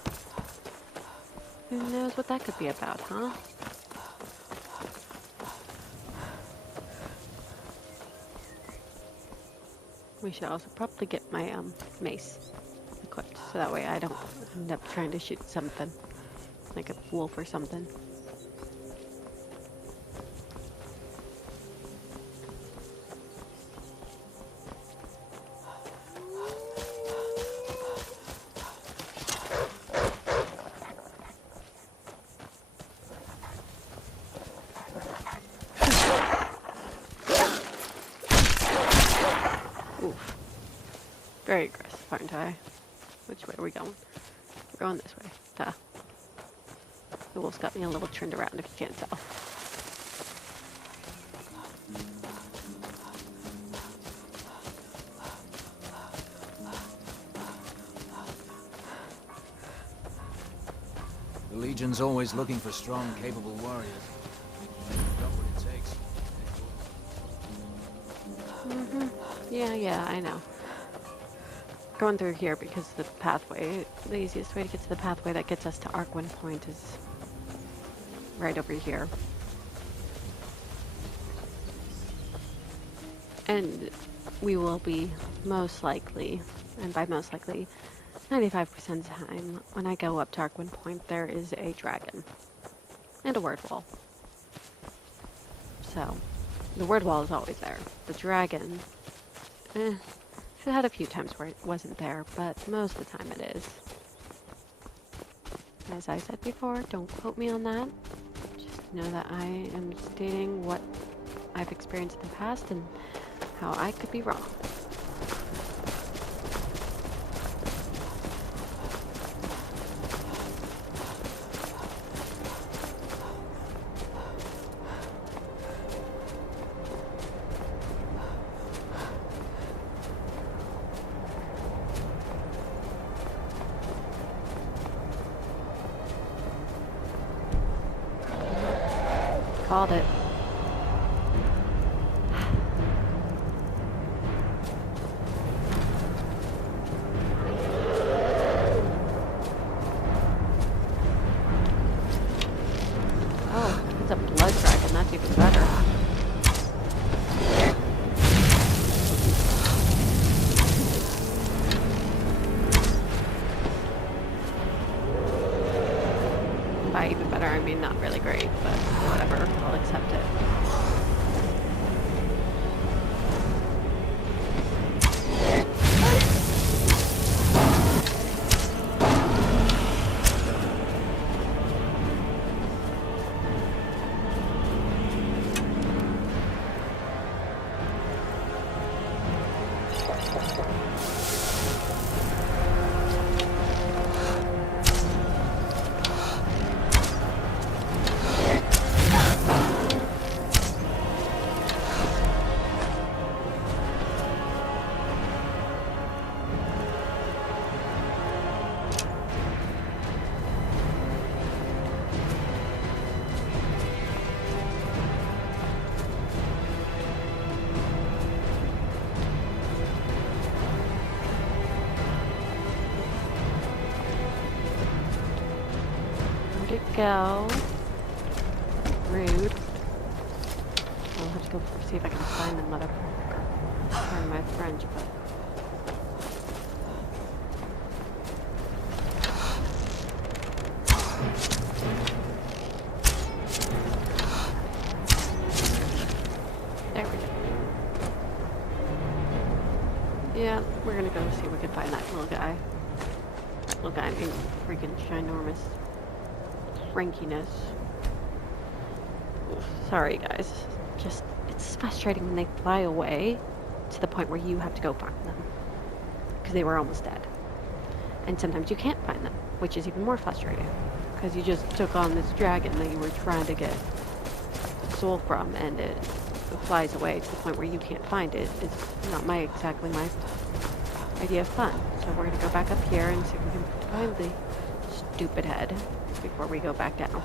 Who knows what that could be about, huh? We should also probably get my mace equipped, so that way I don't end up trying to shoot something, like a wolf or something. Very aggressive, aren't I? Which way are we going? We're going this way. Duh. The wolf's got me a little turned around, if you can't tell. The Legion's always looking for strong, capable warriors. Got what it takes. Yeah, I know. Going through here because the pathway, the easiest way to get to the pathway that gets us to Arcwind Point is right over here. And we will be most likely, and by most likely, 95% of the time, when I go up to Arcwind Point, there is a dragon. And a word wall. So, the word wall is always there. The dragon, I've had a few times where it wasn't there, but most of the time it is. As I said before, don't quote me on that. Just know that I am stating what I've experienced in the past and how I could be wrong. Called it. Oh, it's a blood dragon. That's even better. By even better, I mean not really great, but whatever. I'll accept it. Go. Rude. I'll have to go see if I can find the motherfucker. Pardon my French, but... There we go. Yeah, we're gonna go see if we can find that little guy. That little guy being freaking ginormous. Rankiness. Oof, sorry guys, just it's frustrating when they fly away to the point where you have to go find them because they were almost dead. And sometimes you can't find them, which is even more frustrating because you just took on this dragon that you were trying to get soul from, and it flies away to the point where you can't find it. It's not exactly my idea of fun. So we're gonna go back up here and see if we can find the stupid head before we go back down.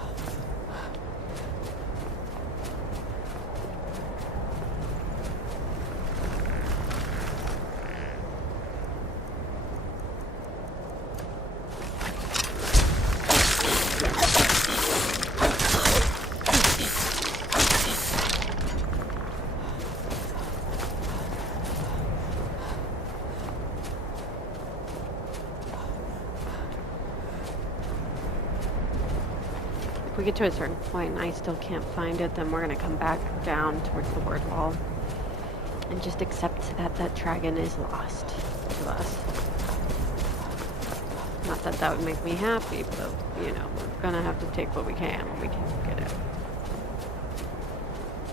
If we get to a certain point and I still can't find it, then we're going to come back down towards the word wall and just accept that that dragon is lost to us. Not that that would make me happy, but, you know, we're going to have to take what we can when we can get it.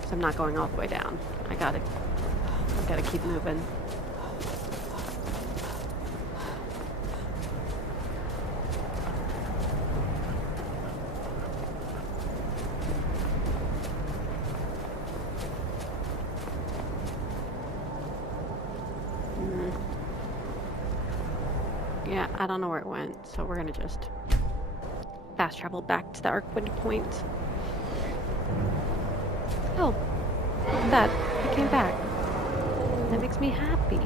So I'm not going all the way down. I gotta keep moving. Yeah, I don't know where it went, so we're gonna just fast travel back to the Arkwin point. Oh, look at that. It came back. That makes me happy.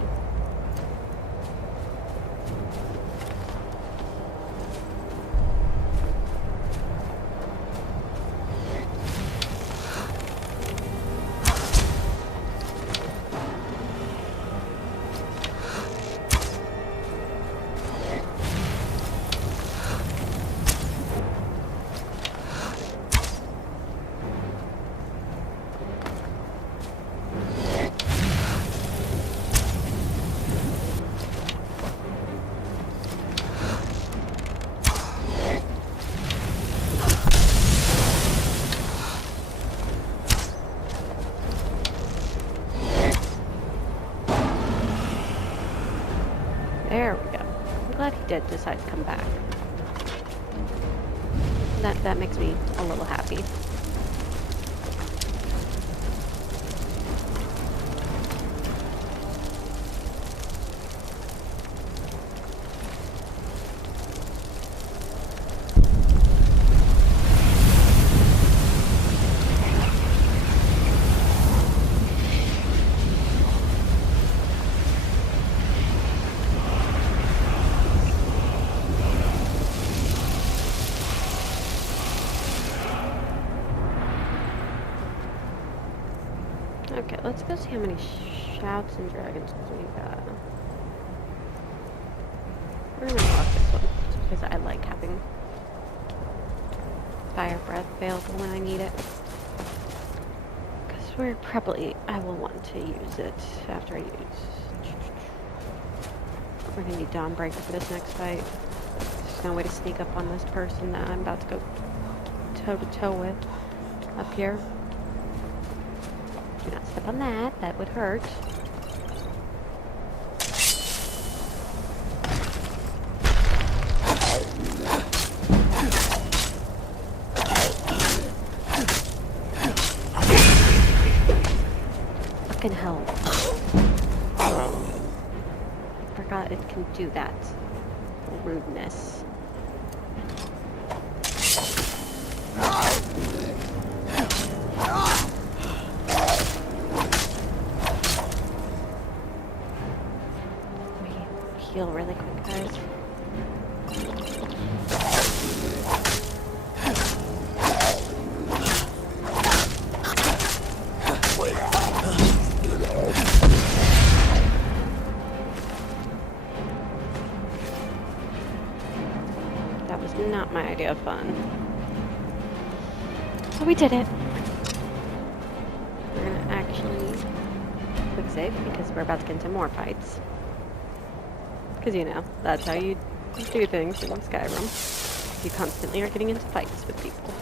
There we go. I'm glad he did decide to come back. That makes me a little happy. Okay, let's go see how many shouts and dragons we got. We're gonna walk this one, just because I like having fire breath available when I need it. Because I will want to use it after I use. We're gonna need Dawnbreaker for this next fight. There's no way to sneak up on this person that I'm about to go toe to toe with up here. Do not step on that. That would hurt. Fucking hell. I forgot it can do that. Rudeness. Heal really quick, guys. That was not my idea of fun. But we did it. We're gonna actually quick save because we're about to get into more fights. Because, you know, that's how you do things in Skyrim. You constantly are getting into fights with people.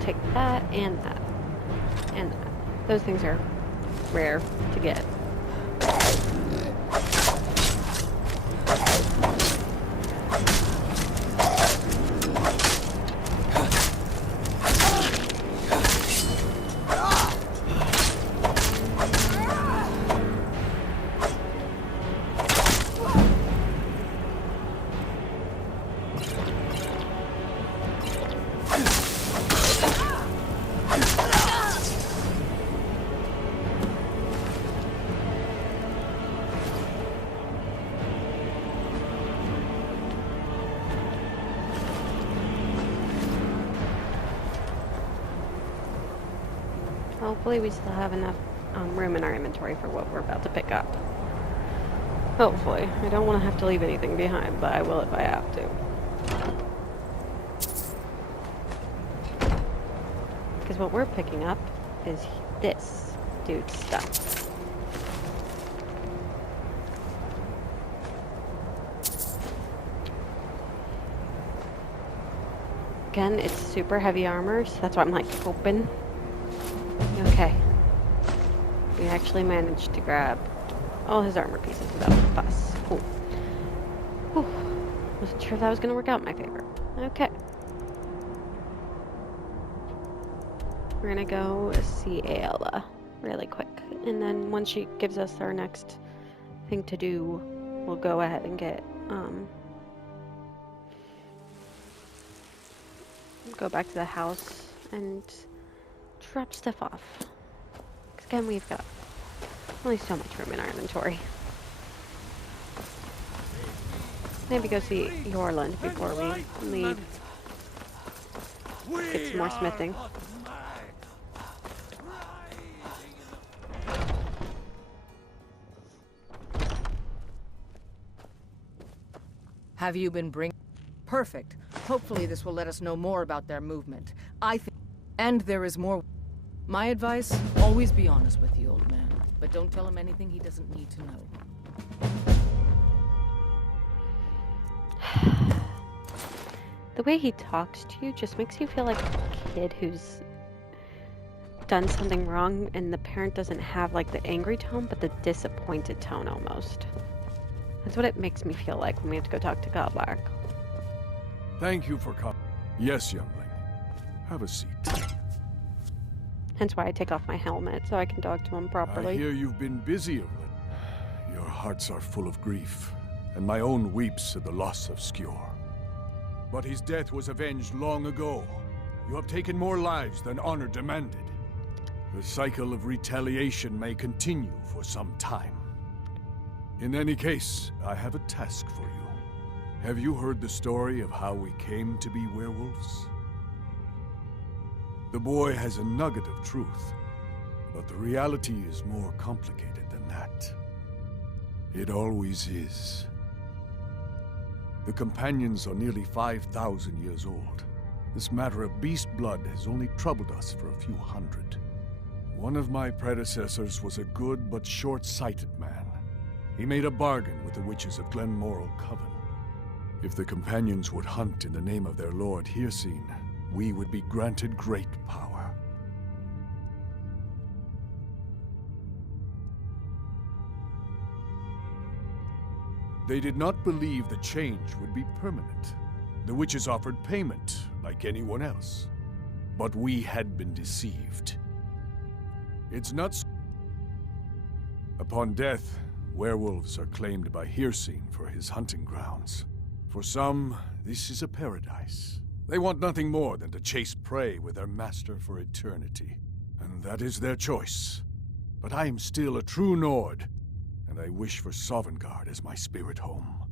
take that and that. And that. Those things are rare to get. Hopefully we still have enough room in our inventory for what we're about to pick up. Hopefully. I don't want to have to leave anything behind, but I will if I have to. Because what we're picking up is this dude's stuff. Again, it's super heavy armor, so that's why I'm like hoping. Okay. We actually managed to grab all his armor pieces without a fuss. Cool. Whew. Wasn't sure if that was going to work out in my favor. Okay. We're going to go see Ayala really quick. And then once she gives us our next thing to do, we'll go ahead and get, go back to the house and drop stuff off. Because again, we've got only so much room in our inventory. Maybe go see Yorland before we leave. Get some more smithing. Have you been bringing? Perfect. Hopefully this will let us know more about their movement. I think. And there is more. My advice, always be honest with the old man. But don't tell him anything he doesn't need to know. The way he talks to you just makes you feel like a kid who's done something wrong, and the parent doesn't have like the angry tone, but the disappointed tone almost. That's what it makes me feel like when we have to go talk to Godlack. Thank you for coming. Yes, youngling. Have a seat. Hence why I take off my helmet, so I can talk to him properly. I hear you've been busy of late. Your hearts are full of grief, and my own weeps at the loss of Skjor. But his death was avenged long ago. You have taken more lives than honor demanded. The cycle of retaliation may continue for some time. In any case, I have a task for you. Have you heard the story of how we came to be werewolves? The boy has a nugget of truth, but the reality is more complicated than that. It always is. The companions are nearly 5,000 years old. This matter of beast blood has only troubled us for a few hundred. One of my predecessors was a good but short-sighted man. He made a bargain with the witches of Glenmoral Coven. If the companions would hunt in the name of their lord Hircine, we would be granted great power. They did not believe the change would be permanent. The witches offered payment, like anyone else. But we had been deceived. It's not. Upon death, werewolves are claimed by Hircine for his hunting grounds. For some, this is a paradise. They want nothing more than to chase prey with their master for eternity. And that is their choice. But I am still a true Nord, and I wish for Sovngarde as my spirit home.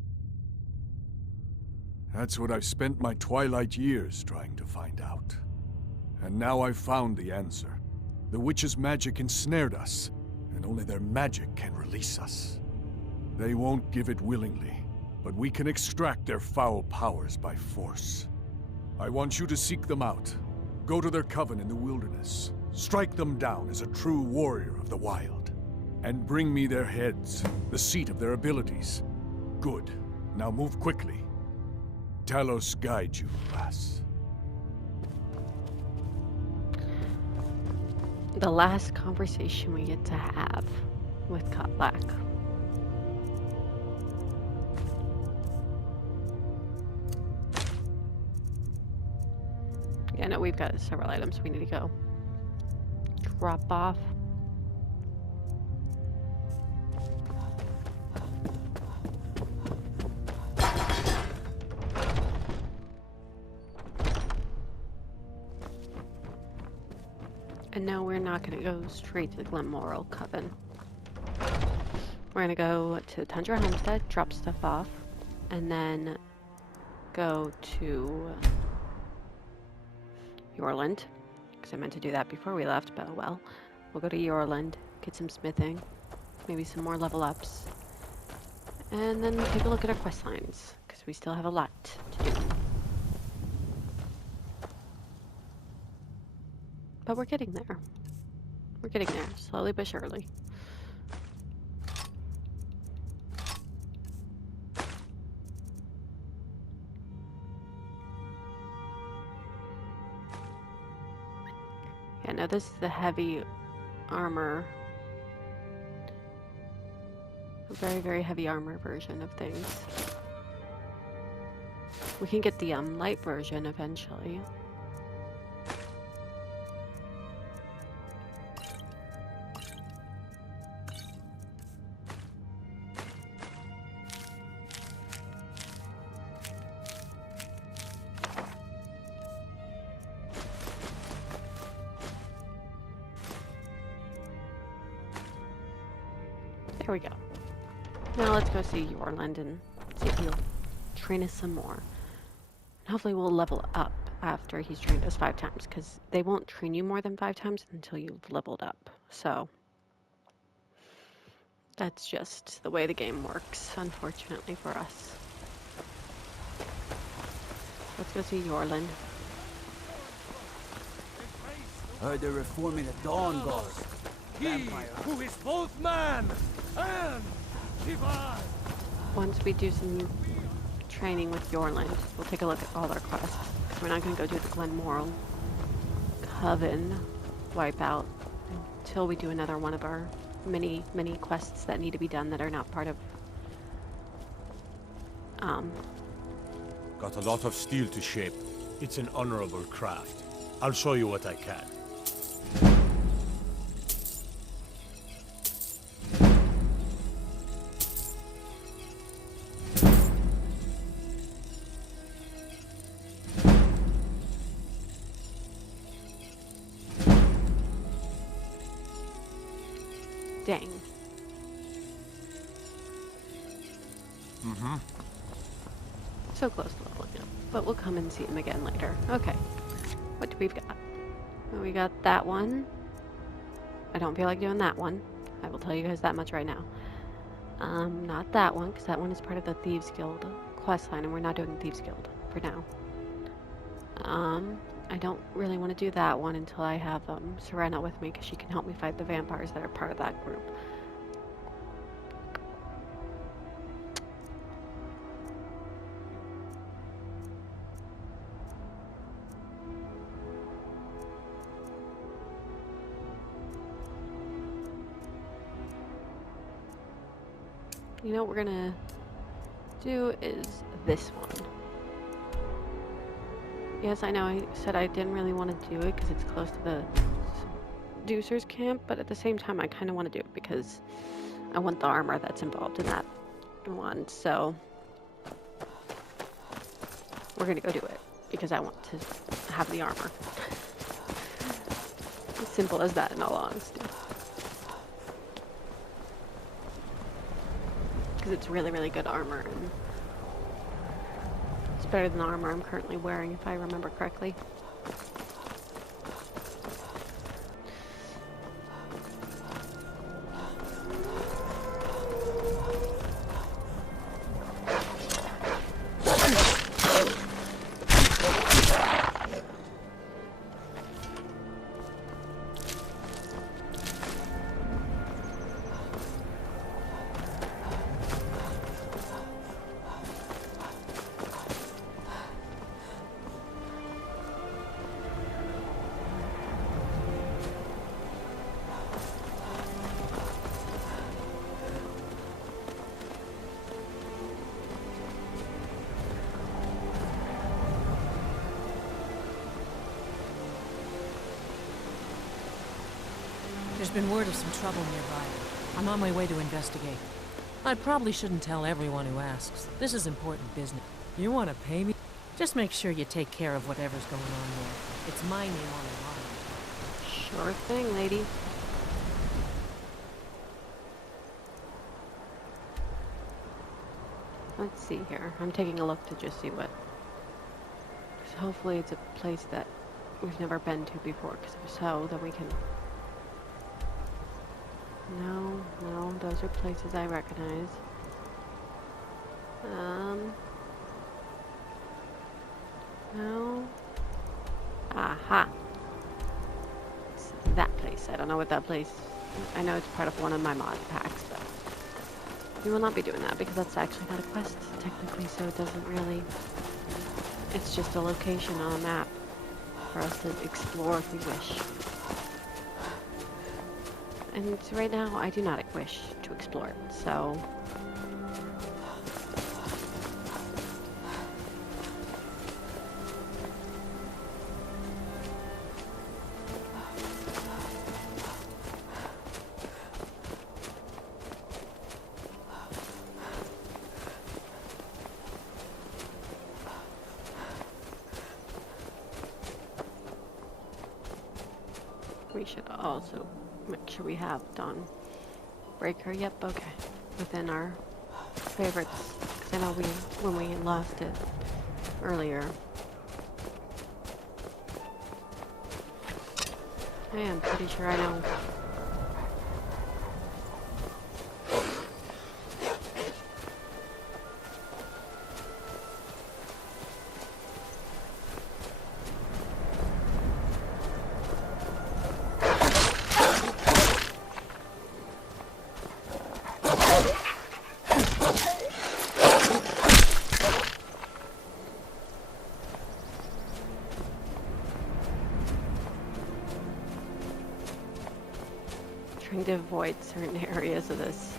That's what I've spent my twilight years trying to find out. And now I've found the answer. The witch's magic ensnared us, and only their magic can release us. They won't give it willingly, but we can extract their foul powers by force. I want you to seek them out. Go to their coven in the wilderness. Strike them down as a true warrior of the wild. And bring me their heads, the seat of their abilities. Good. Now move quickly. Talos guide you, lass. the last conversation we get to have with Kralyks. Yeah, no, we've got several items we need to go drop off. And no, we're not going to go straight to the Glenmoral Coven. We're going to go to Tundra Homestead, drop stuff off, and then go to Yorland, because I meant to do that before we left, but oh well. We'll go to Yorland, get some smithing, maybe some more level ups, and then take a look at our quest lines, because we still have a lot to do. But we're getting there. We're getting there, slowly but surely. Yeah, no, this is the heavy armor. A very, very heavy armor version of things. We can get the light version eventually. There we go. Now let's go see Yorland and see if he'll train us some more. And hopefully we'll level up after he's trained us 5 times, because they won't train you more than 5 times until you've leveled up. So that's just the way the game works, unfortunately for us. Let's go see Yorland. Heard they're reforming the Dawn Guard. Vampire. Who is both man and divine. Once we do some training with Yorland, we'll take a look at all our quests. Because we're not going to go do the Glenmoral Coven wipeout until we do another one of our mini quests that need to be done that are not part of Got a lot of steel to shape. It's an honorable craft. I'll show you what I can. Dang. So close to leveling up. But we'll come and see him again later. Okay. What do we've got? Well, we got that one. I don't feel like doing that one. I will tell you guys that much right now. Not that one, because that one is part of the Thieves Guild quest line, and we're not doing Thieves Guild for now. I don't really want to do that one until I have Serena with me, because she can help me fight the vampires that are part of that group. You know what we're gonna do is this one. Yes, I know I said I didn't really want to do it because it's close to the Seducer's camp, but at the same time I kind of want to do it because I want the armor that's involved in that one, so we're gonna go do it because I want to have the armor. As simple as that, in all honesty. Because it's really, really good armor, and it's better than the armor I'm currently wearing, if I remember correctly. There's been word of some trouble nearby. I'm on my way to investigate. I probably shouldn't tell everyone who asks. This is important business. You want to pay me? Just make sure you take care of whatever's going on there. It's my name on the line. Sure thing, lady. Let's see here. I'm taking a look to just see what... So hopefully it's a place that we've never been to before, because if so, then we can... No, no, those are places I recognize. No. Aha. It's that place. I don't know what that place... I know it's part of one of my mod packs, but... We will not be doing that because that's actually not a quest, technically, so it doesn't really... It's just a location on a map for us to explore if we wish. And right now, I do not wish to explore it, so... We should also make sure we have Dawnbreaker. Yep, okay. Within our favorites. Because I know when we lost it earlier. I am pretty sure I know. Trying to avoid certain areas of this.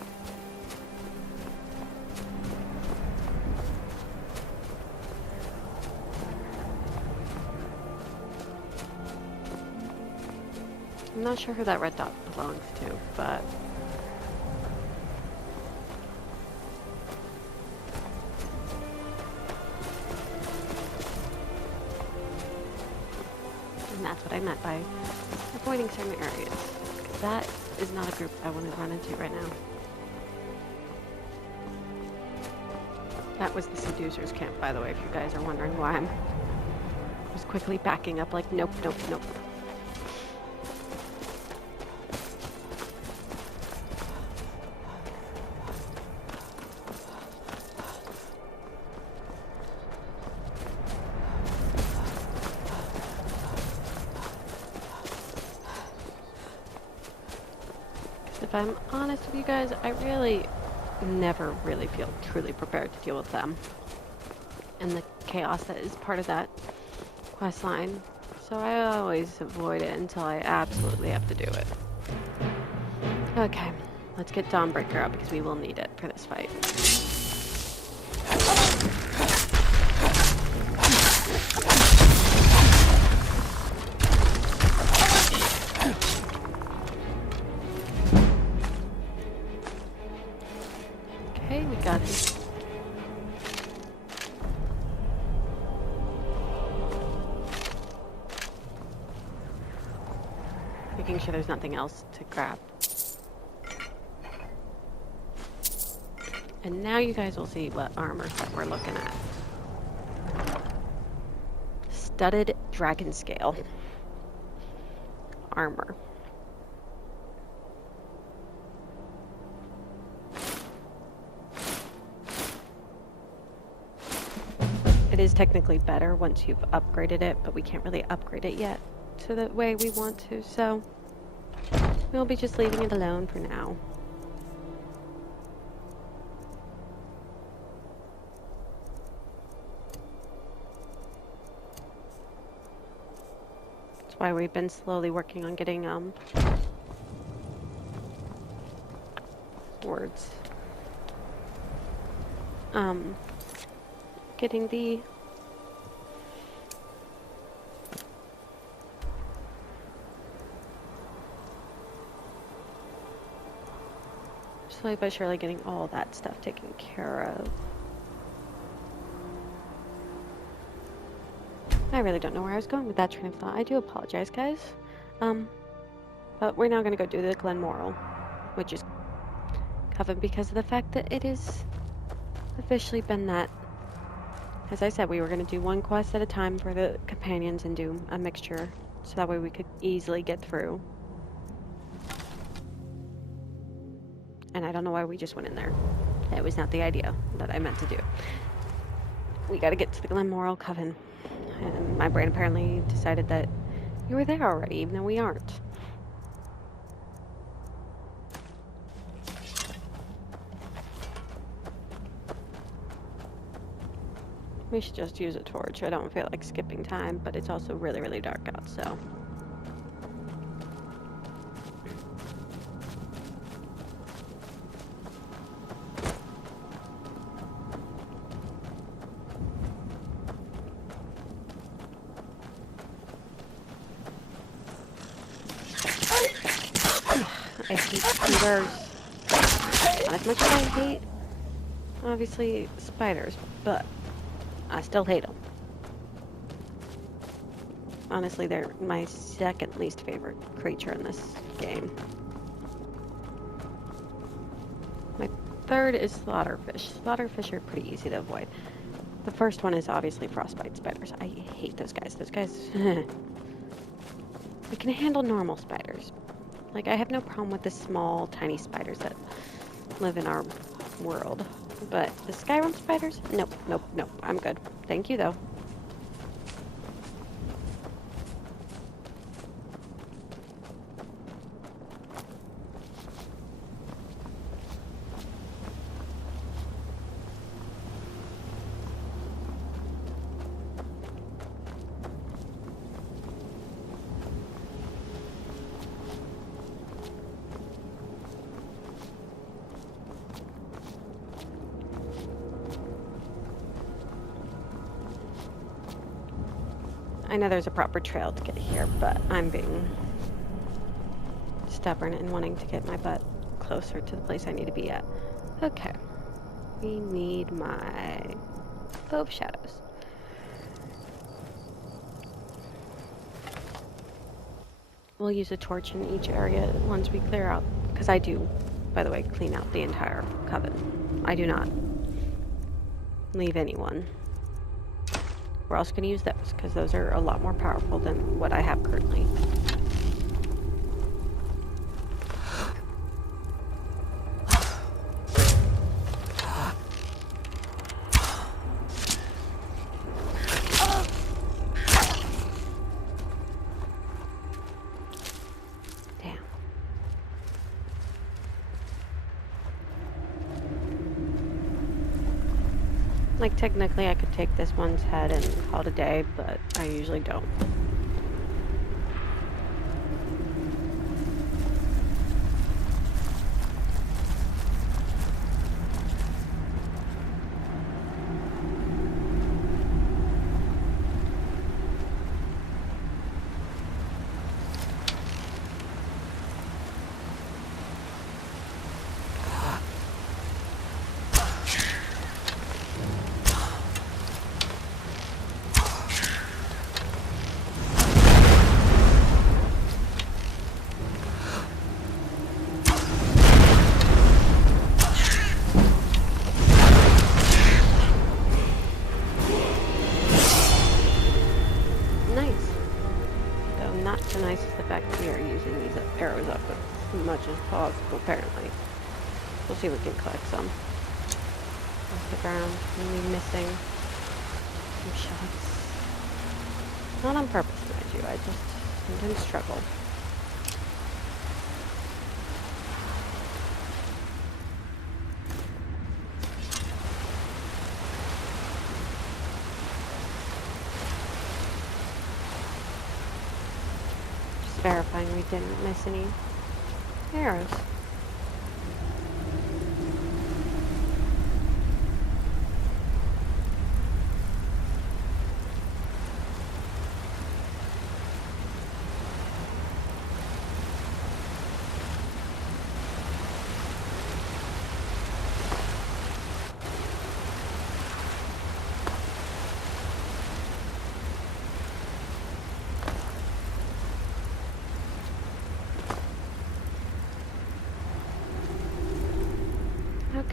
I'm not sure who that red dot belongs to, but... And that's what I meant by avoiding certain areas. That is not a group I want to run into right now. That was the Seducer's camp, by the way, if you guys are wondering why I was quickly backing up like, nope, nope, nope. If I'm honest with you guys, I really never really feel truly prepared to deal with them and the chaos that is part of that quest line. So I always avoid it until I absolutely have to do it. Okay, let's get Dawnbreaker out because we will need it for this fight. Okay, we got it. Making sure there's nothing else to grab. And now you guys will see what armor set we're looking at. Studded dragon scale armor. It is technically better once you've upgraded it, but we can't really upgrade it yet to the way we want to, so we'll be just leaving it alone for now. That's why we've been slowly working on getting words. Getting the Slowly but surely getting all that stuff taken care of. I really don't know where I was going with that train of thought. I do apologize, guys. But we're now going to go do the Glenmoral, which is Coven, because of the fact that it is officially been that. As I said, we were going to do one quest at a time for the companions and do a mixture, so that way we could easily get through. And I don't know why we just went in there. That was not the idea that I meant to do. We got to get to the Glenmoral Coven. And my brain apparently decided that you were there already, even though we aren't. We should just use a torch. I don't feel like skipping time, but it's also really, really dark out, so. I hate spiders. Not as much as I hate, obviously, spiders, but I still hate them. Honestly, they're my second least favorite creature in this game. My third is slaughterfish. Slaughterfish are pretty easy to avoid. The first one is obviously frostbite spiders. I hate those guys. Those guys... We can handle normal spiders. Like, I have no problem with the small, tiny spiders that live in our world. But the Skyrim spiders? Nope, nope, nope. I'm good. Thank you, though. I know there's a proper trail to get here, but I'm being stubborn and wanting to get my butt closer to the place I need to be at. Okay. We need my bow of shadows. We'll use a torch in each area once we clear out, because I do, by the way, clean out the entire coven. I do not leave anyone. We're also going to use those, because those are a lot more powerful than what I have currently. Damn. Like, technically I could take this one's head and call it a day, but I usually don't. Possible, apparently. We'll see if we can collect some off the ground. Only missing some shots. Not on purpose, mind you. I just sometimes struggle. Just verifying we didn't miss any arrows.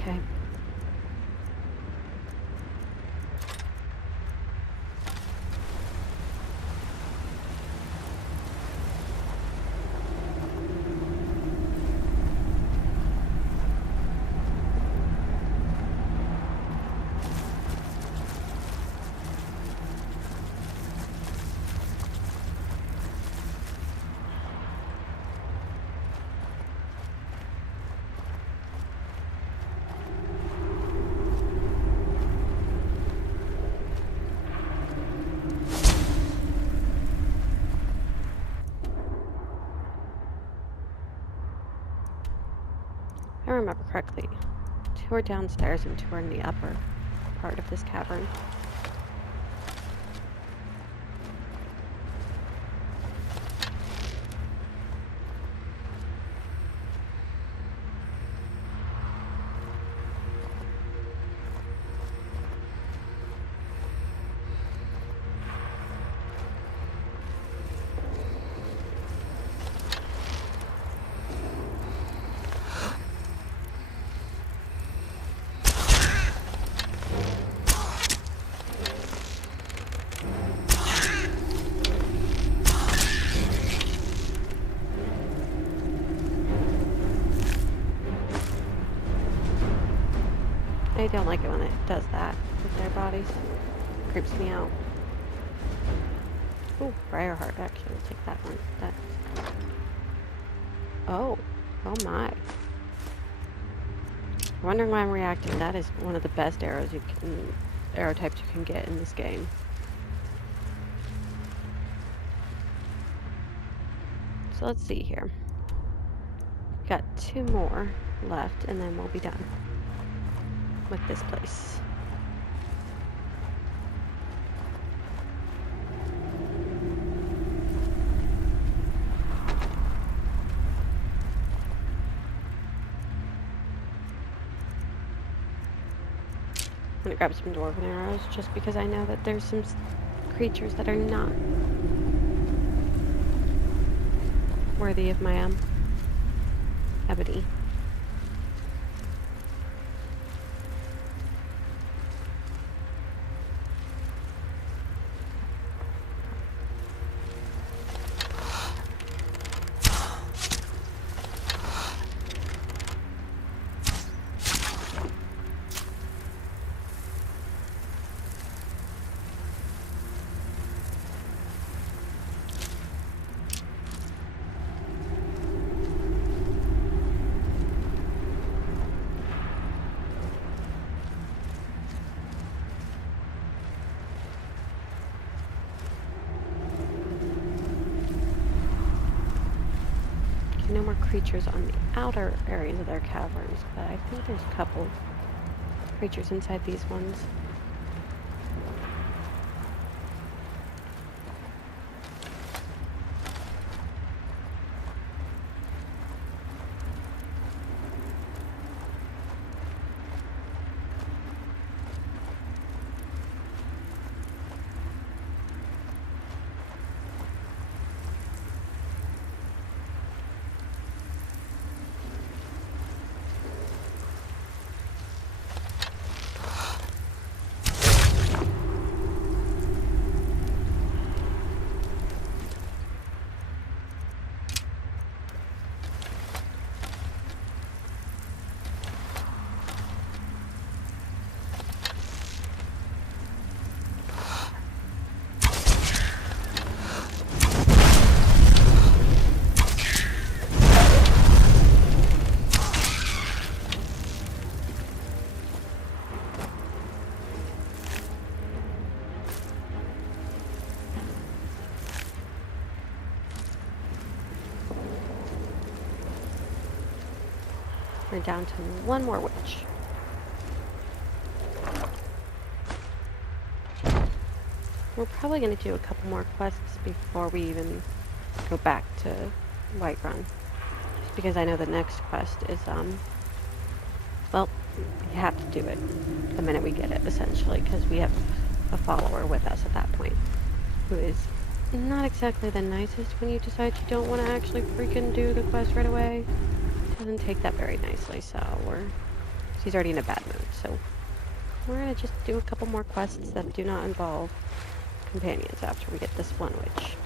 Okay. If I remember correctly, 2 are downstairs and 2 are in the upper part of this cavern. I don't like it when it does that with their bodies. It creeps me out. Ooh, Briarheart, actually, we'll take that one. That's... Oh my. Wondering why I'm reacting. That is one of the best arrow types you can get in this game. So let's see here. Got 2 more left and then we'll be done with this place. I'm gonna grab some dwarven arrows just because I know that there's some creatures that are not worthy of my ebony. No more creatures on the outer areas of their caverns, but I think there's a couple creatures inside these ones. We're down to 1 more witch. We're probably going to do a couple more quests before we even go back to Whiterun. Just because I know the next quest is, well, you have to do it the minute we get it, essentially, because we have a follower with us at that point, who is not exactly the nicest when you decide you don't want to actually freaking do the quest right away. Doesn't take that very nicely, so we're he's already in a bad mood. So we're gonna just do a couple more quests that do not involve companions after we get this one witch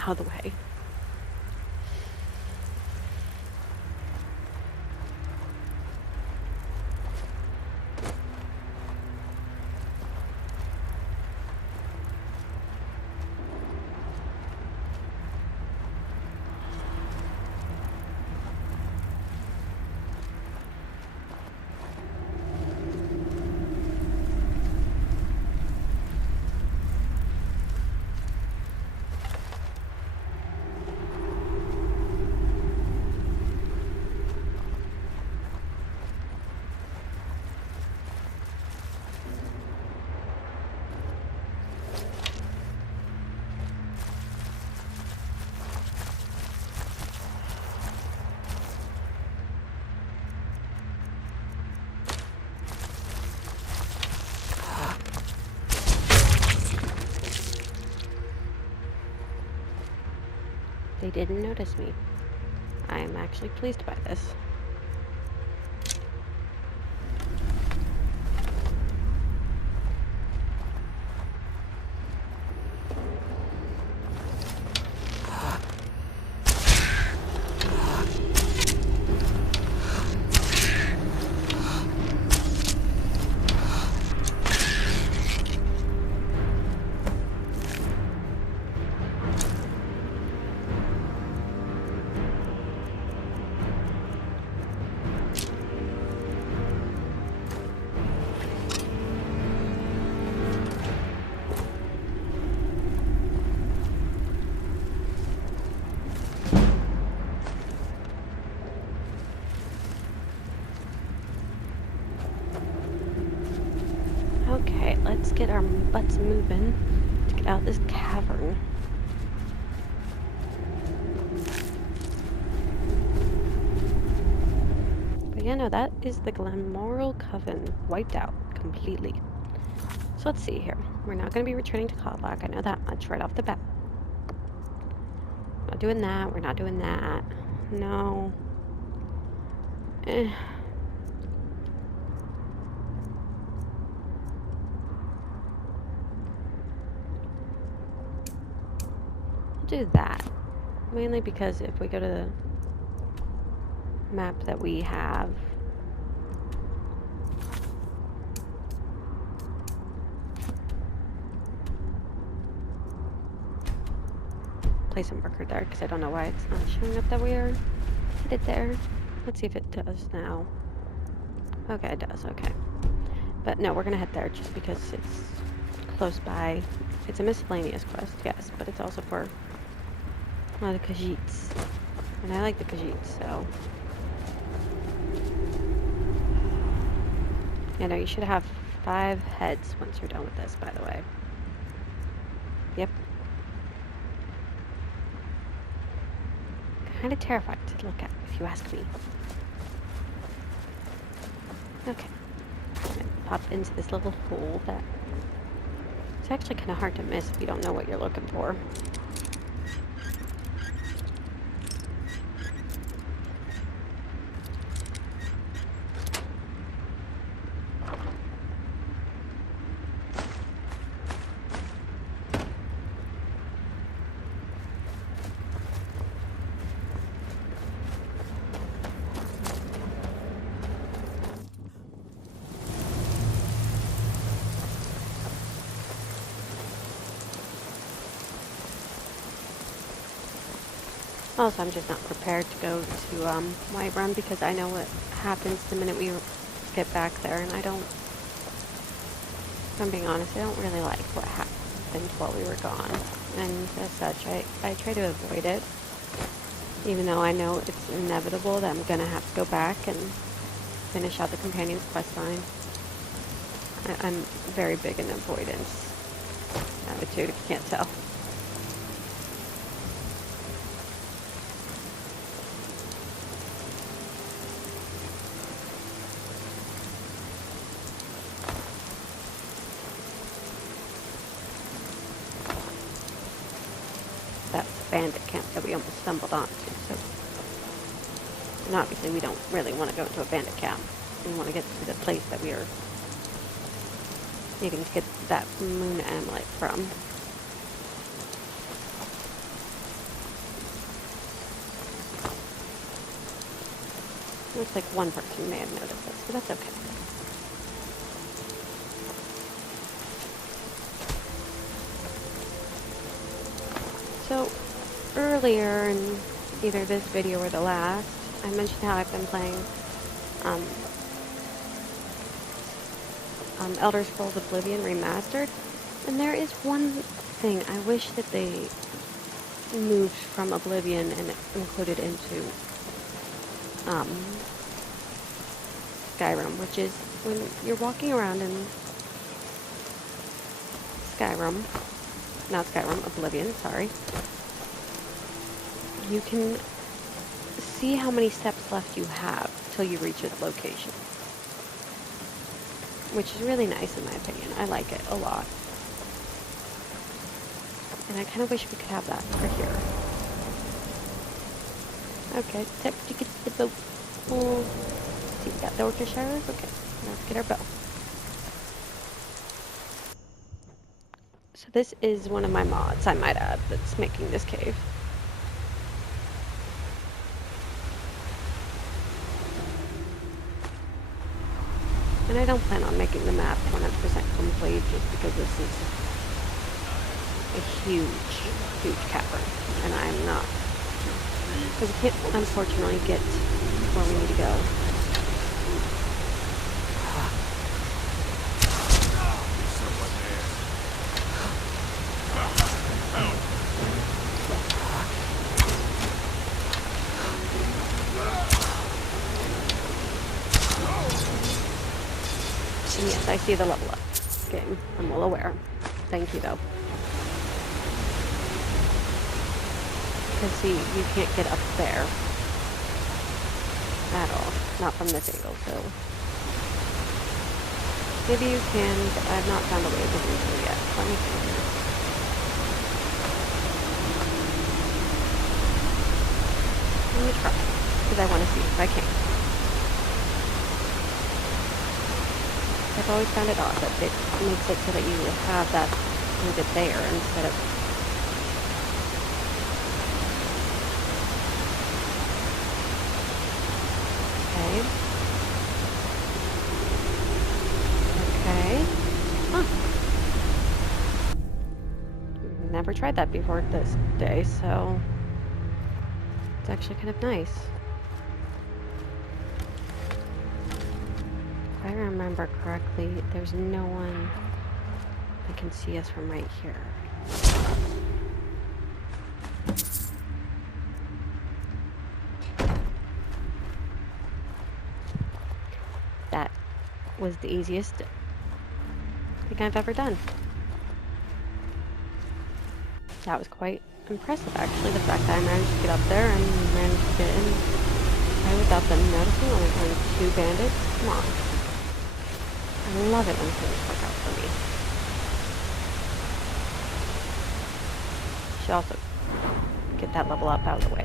out of the way. They didn't notice me. I am actually pleased by this. Okay, let's get our butts moving to get out of this cavern. But yeah, no, that is the Glammoral Coven wiped out completely. So let's see here. We're not going to be returning to Kralyks. I know that much right off the bat. Not doing that. We're not doing that. No. Do that mainly because if we go to the map that we have, place a marker there because I don't know why it's not showing up that we are headed there. Let's see if it does now. Okay, it does. Okay, but no, we're gonna head there just because it's close by. It's a miscellaneous quest, yes, but it's also for one of the Khajiits. And I like the Khajiits, so. You know, you should have 5 heads once you're done with this, by the way. Yep. Kind of terrifying to look at, if you ask me. Okay. I'm gonna pop into this little hole that it's actually kind of hard to miss if you don't know what you're looking for. Also, I'm just not prepared to go to Whiterun because I know what happens the minute we get back there, and I don't, if I'm being honest, I don't really like what happened while we were gone. And as such, I try to avoid it, even though I know it's inevitable that I'm going to have to go back and finish out the companion's quest line. I'm very big in avoidance attitude, if you can't tell. Bandit camp that we almost stumbled onto, so And obviously we don't really want to go into a bandit camp. We want to get to the place that we are needing to get that moon amulet from. Looks like one person may have noticed this, but that's okay. So, earlier in either this video or the last, I mentioned how I've been playing Elder Scrolls Oblivion Remastered, and there is one thing I wish that they moved from Oblivion and included into Skyrim, which is when you're walking around in Skyrim, not Skyrim, Oblivion, sorry, you can see how many steps left you have till you reach a location, which is really nice in my opinion. I like it a lot. And I kind of wish we could have that for here. Okay, time to get the boat. Oh, see, we got the orcish arrows? Okay, let's get our bow. So this is one of my mods, I might add, that's making this cave. And I don't plan on making the map 100% complete just because this is a huge, huge cavern, and I'm not. Because we can't, unfortunately, get where we need to go. And yes, I see the level up game. I'm well aware. Thank you, though. Because see, you can't get up there at all. Not from this angle, so maybe you can, but I've not found a way to do so yet. Let me see. Let me try, because I want to see if I can. I've always found it odd that it makes it so that you have that exit there instead of... Okay. Huh. Never tried that before this day, so it's actually kind of nice. If I remember correctly, there's no one that can see us from right here. That was the easiest thing I've ever done. That was quite impressive, actually, the fact that I managed to get up there and managed to get in right without them noticing. Only killing 2 bandits. Come on. I love it when things work out for me. Should also get that level up out of the way,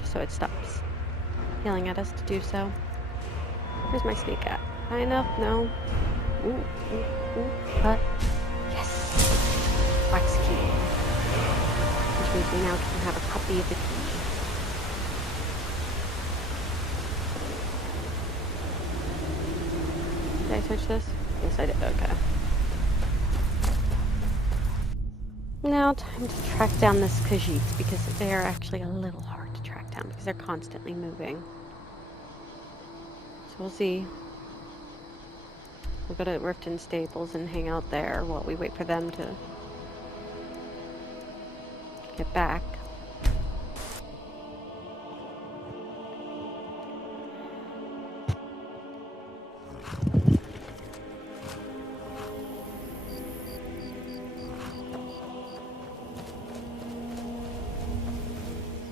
just so it stops yelling at us to do so. Where's my sneak at? High enough? No. Ooh, ooh, ooh. But yes! Wax key. Which means we now can have a copy of the key. Did I switch this? Yes, I did. Okay. Now, time to track down the Khajiits, because they are actually a little hard to track down because they're constantly moving. So we'll see. We'll go to Riften Stables and hang out there while we wait for them to get back.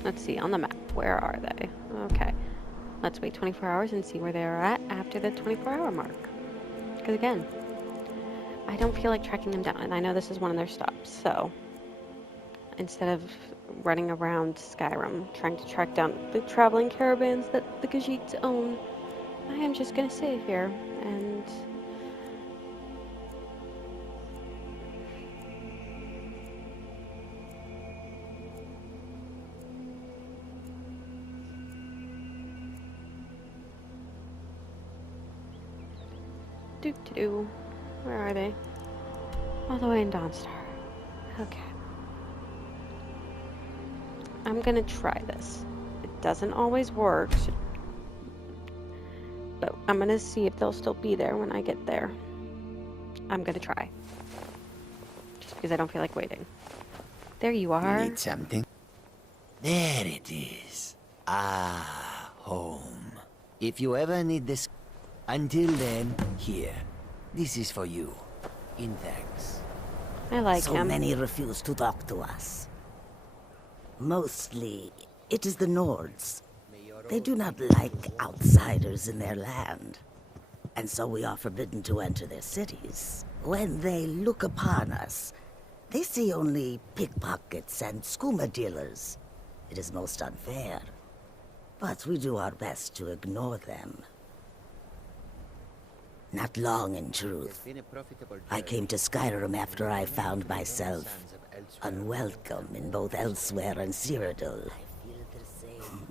Let's see, on the map, where are they? Okay, let's wait 24 hours and see where they are at after the 24-hour mark. Because again, I don't feel like tracking them down, and I know this is one of their stops, so instead of running around Skyrim trying to track down the traveling caravans that the Khajiits own. I am just gonna sit here and do. Where are they? All the way in Dawnstar. Okay. I'm gonna try this. It doesn't always work, but I'm gonna see if they'll still be there when I get there. I'm gonna try. Just because I don't feel like waiting. There you are. You need something? There it is. Ah, home. If you ever need this... Until then, here. This is for you. In thanks. I like so him. So many refuse to talk to us. Mostly, it is the Nords. They do not like outsiders in their land. And so we are forbidden to enter their cities. When they look upon us, they see only pickpockets and skooma dealers. It is most unfair. But we do our best to ignore them. Not long, in truth. I came to Skyrim after I found myself unwelcome in both elsewhere and Cyrodiil.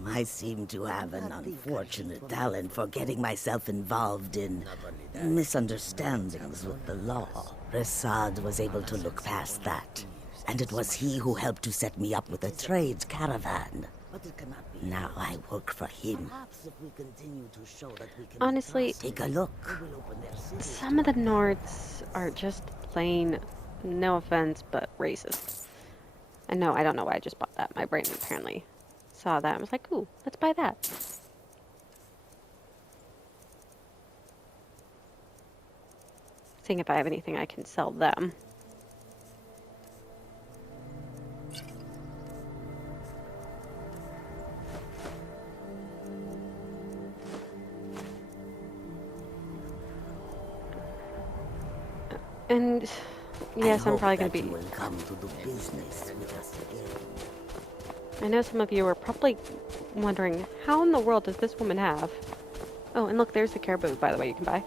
I seem to have an unfortunate talent for getting myself involved in misunderstandings with the law. Resad was able to look past that, and it was he who helped to set me up with a trade caravan. Now I work for him. Honestly, take a look. Some of the Nords are just plain, no offense, but racist. And no, I don't know why I just bought that. My brain apparently saw that and was like, ooh, let's buy that. Seeing if I have anything I can sell them. And yes, I'm probably going to be... I know some of you are probably wondering, how in the world does this woman have... Oh, and look, there's the caribou, by the way, you can buy.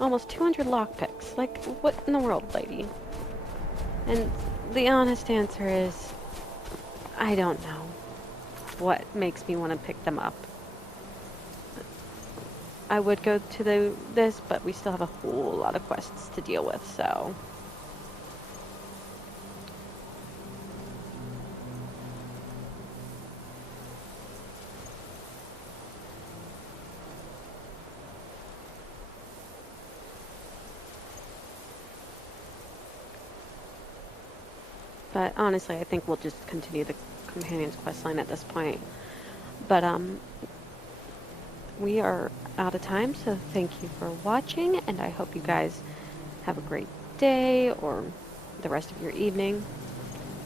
Almost 200 lockpicks. Like, what in the world, lady? And the honest answer is... I don't know what makes me want to pick them up. I would go to this, but we still have a whole lot of quests to deal with, so... But honestly, I think we'll just continue the Companion's questline at this point. But, we are out of time, so thank you for watching, and I hope you guys have a great day, or the rest of your evening,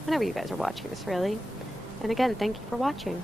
whenever you guys are watching this, really. And again, thank you for watching.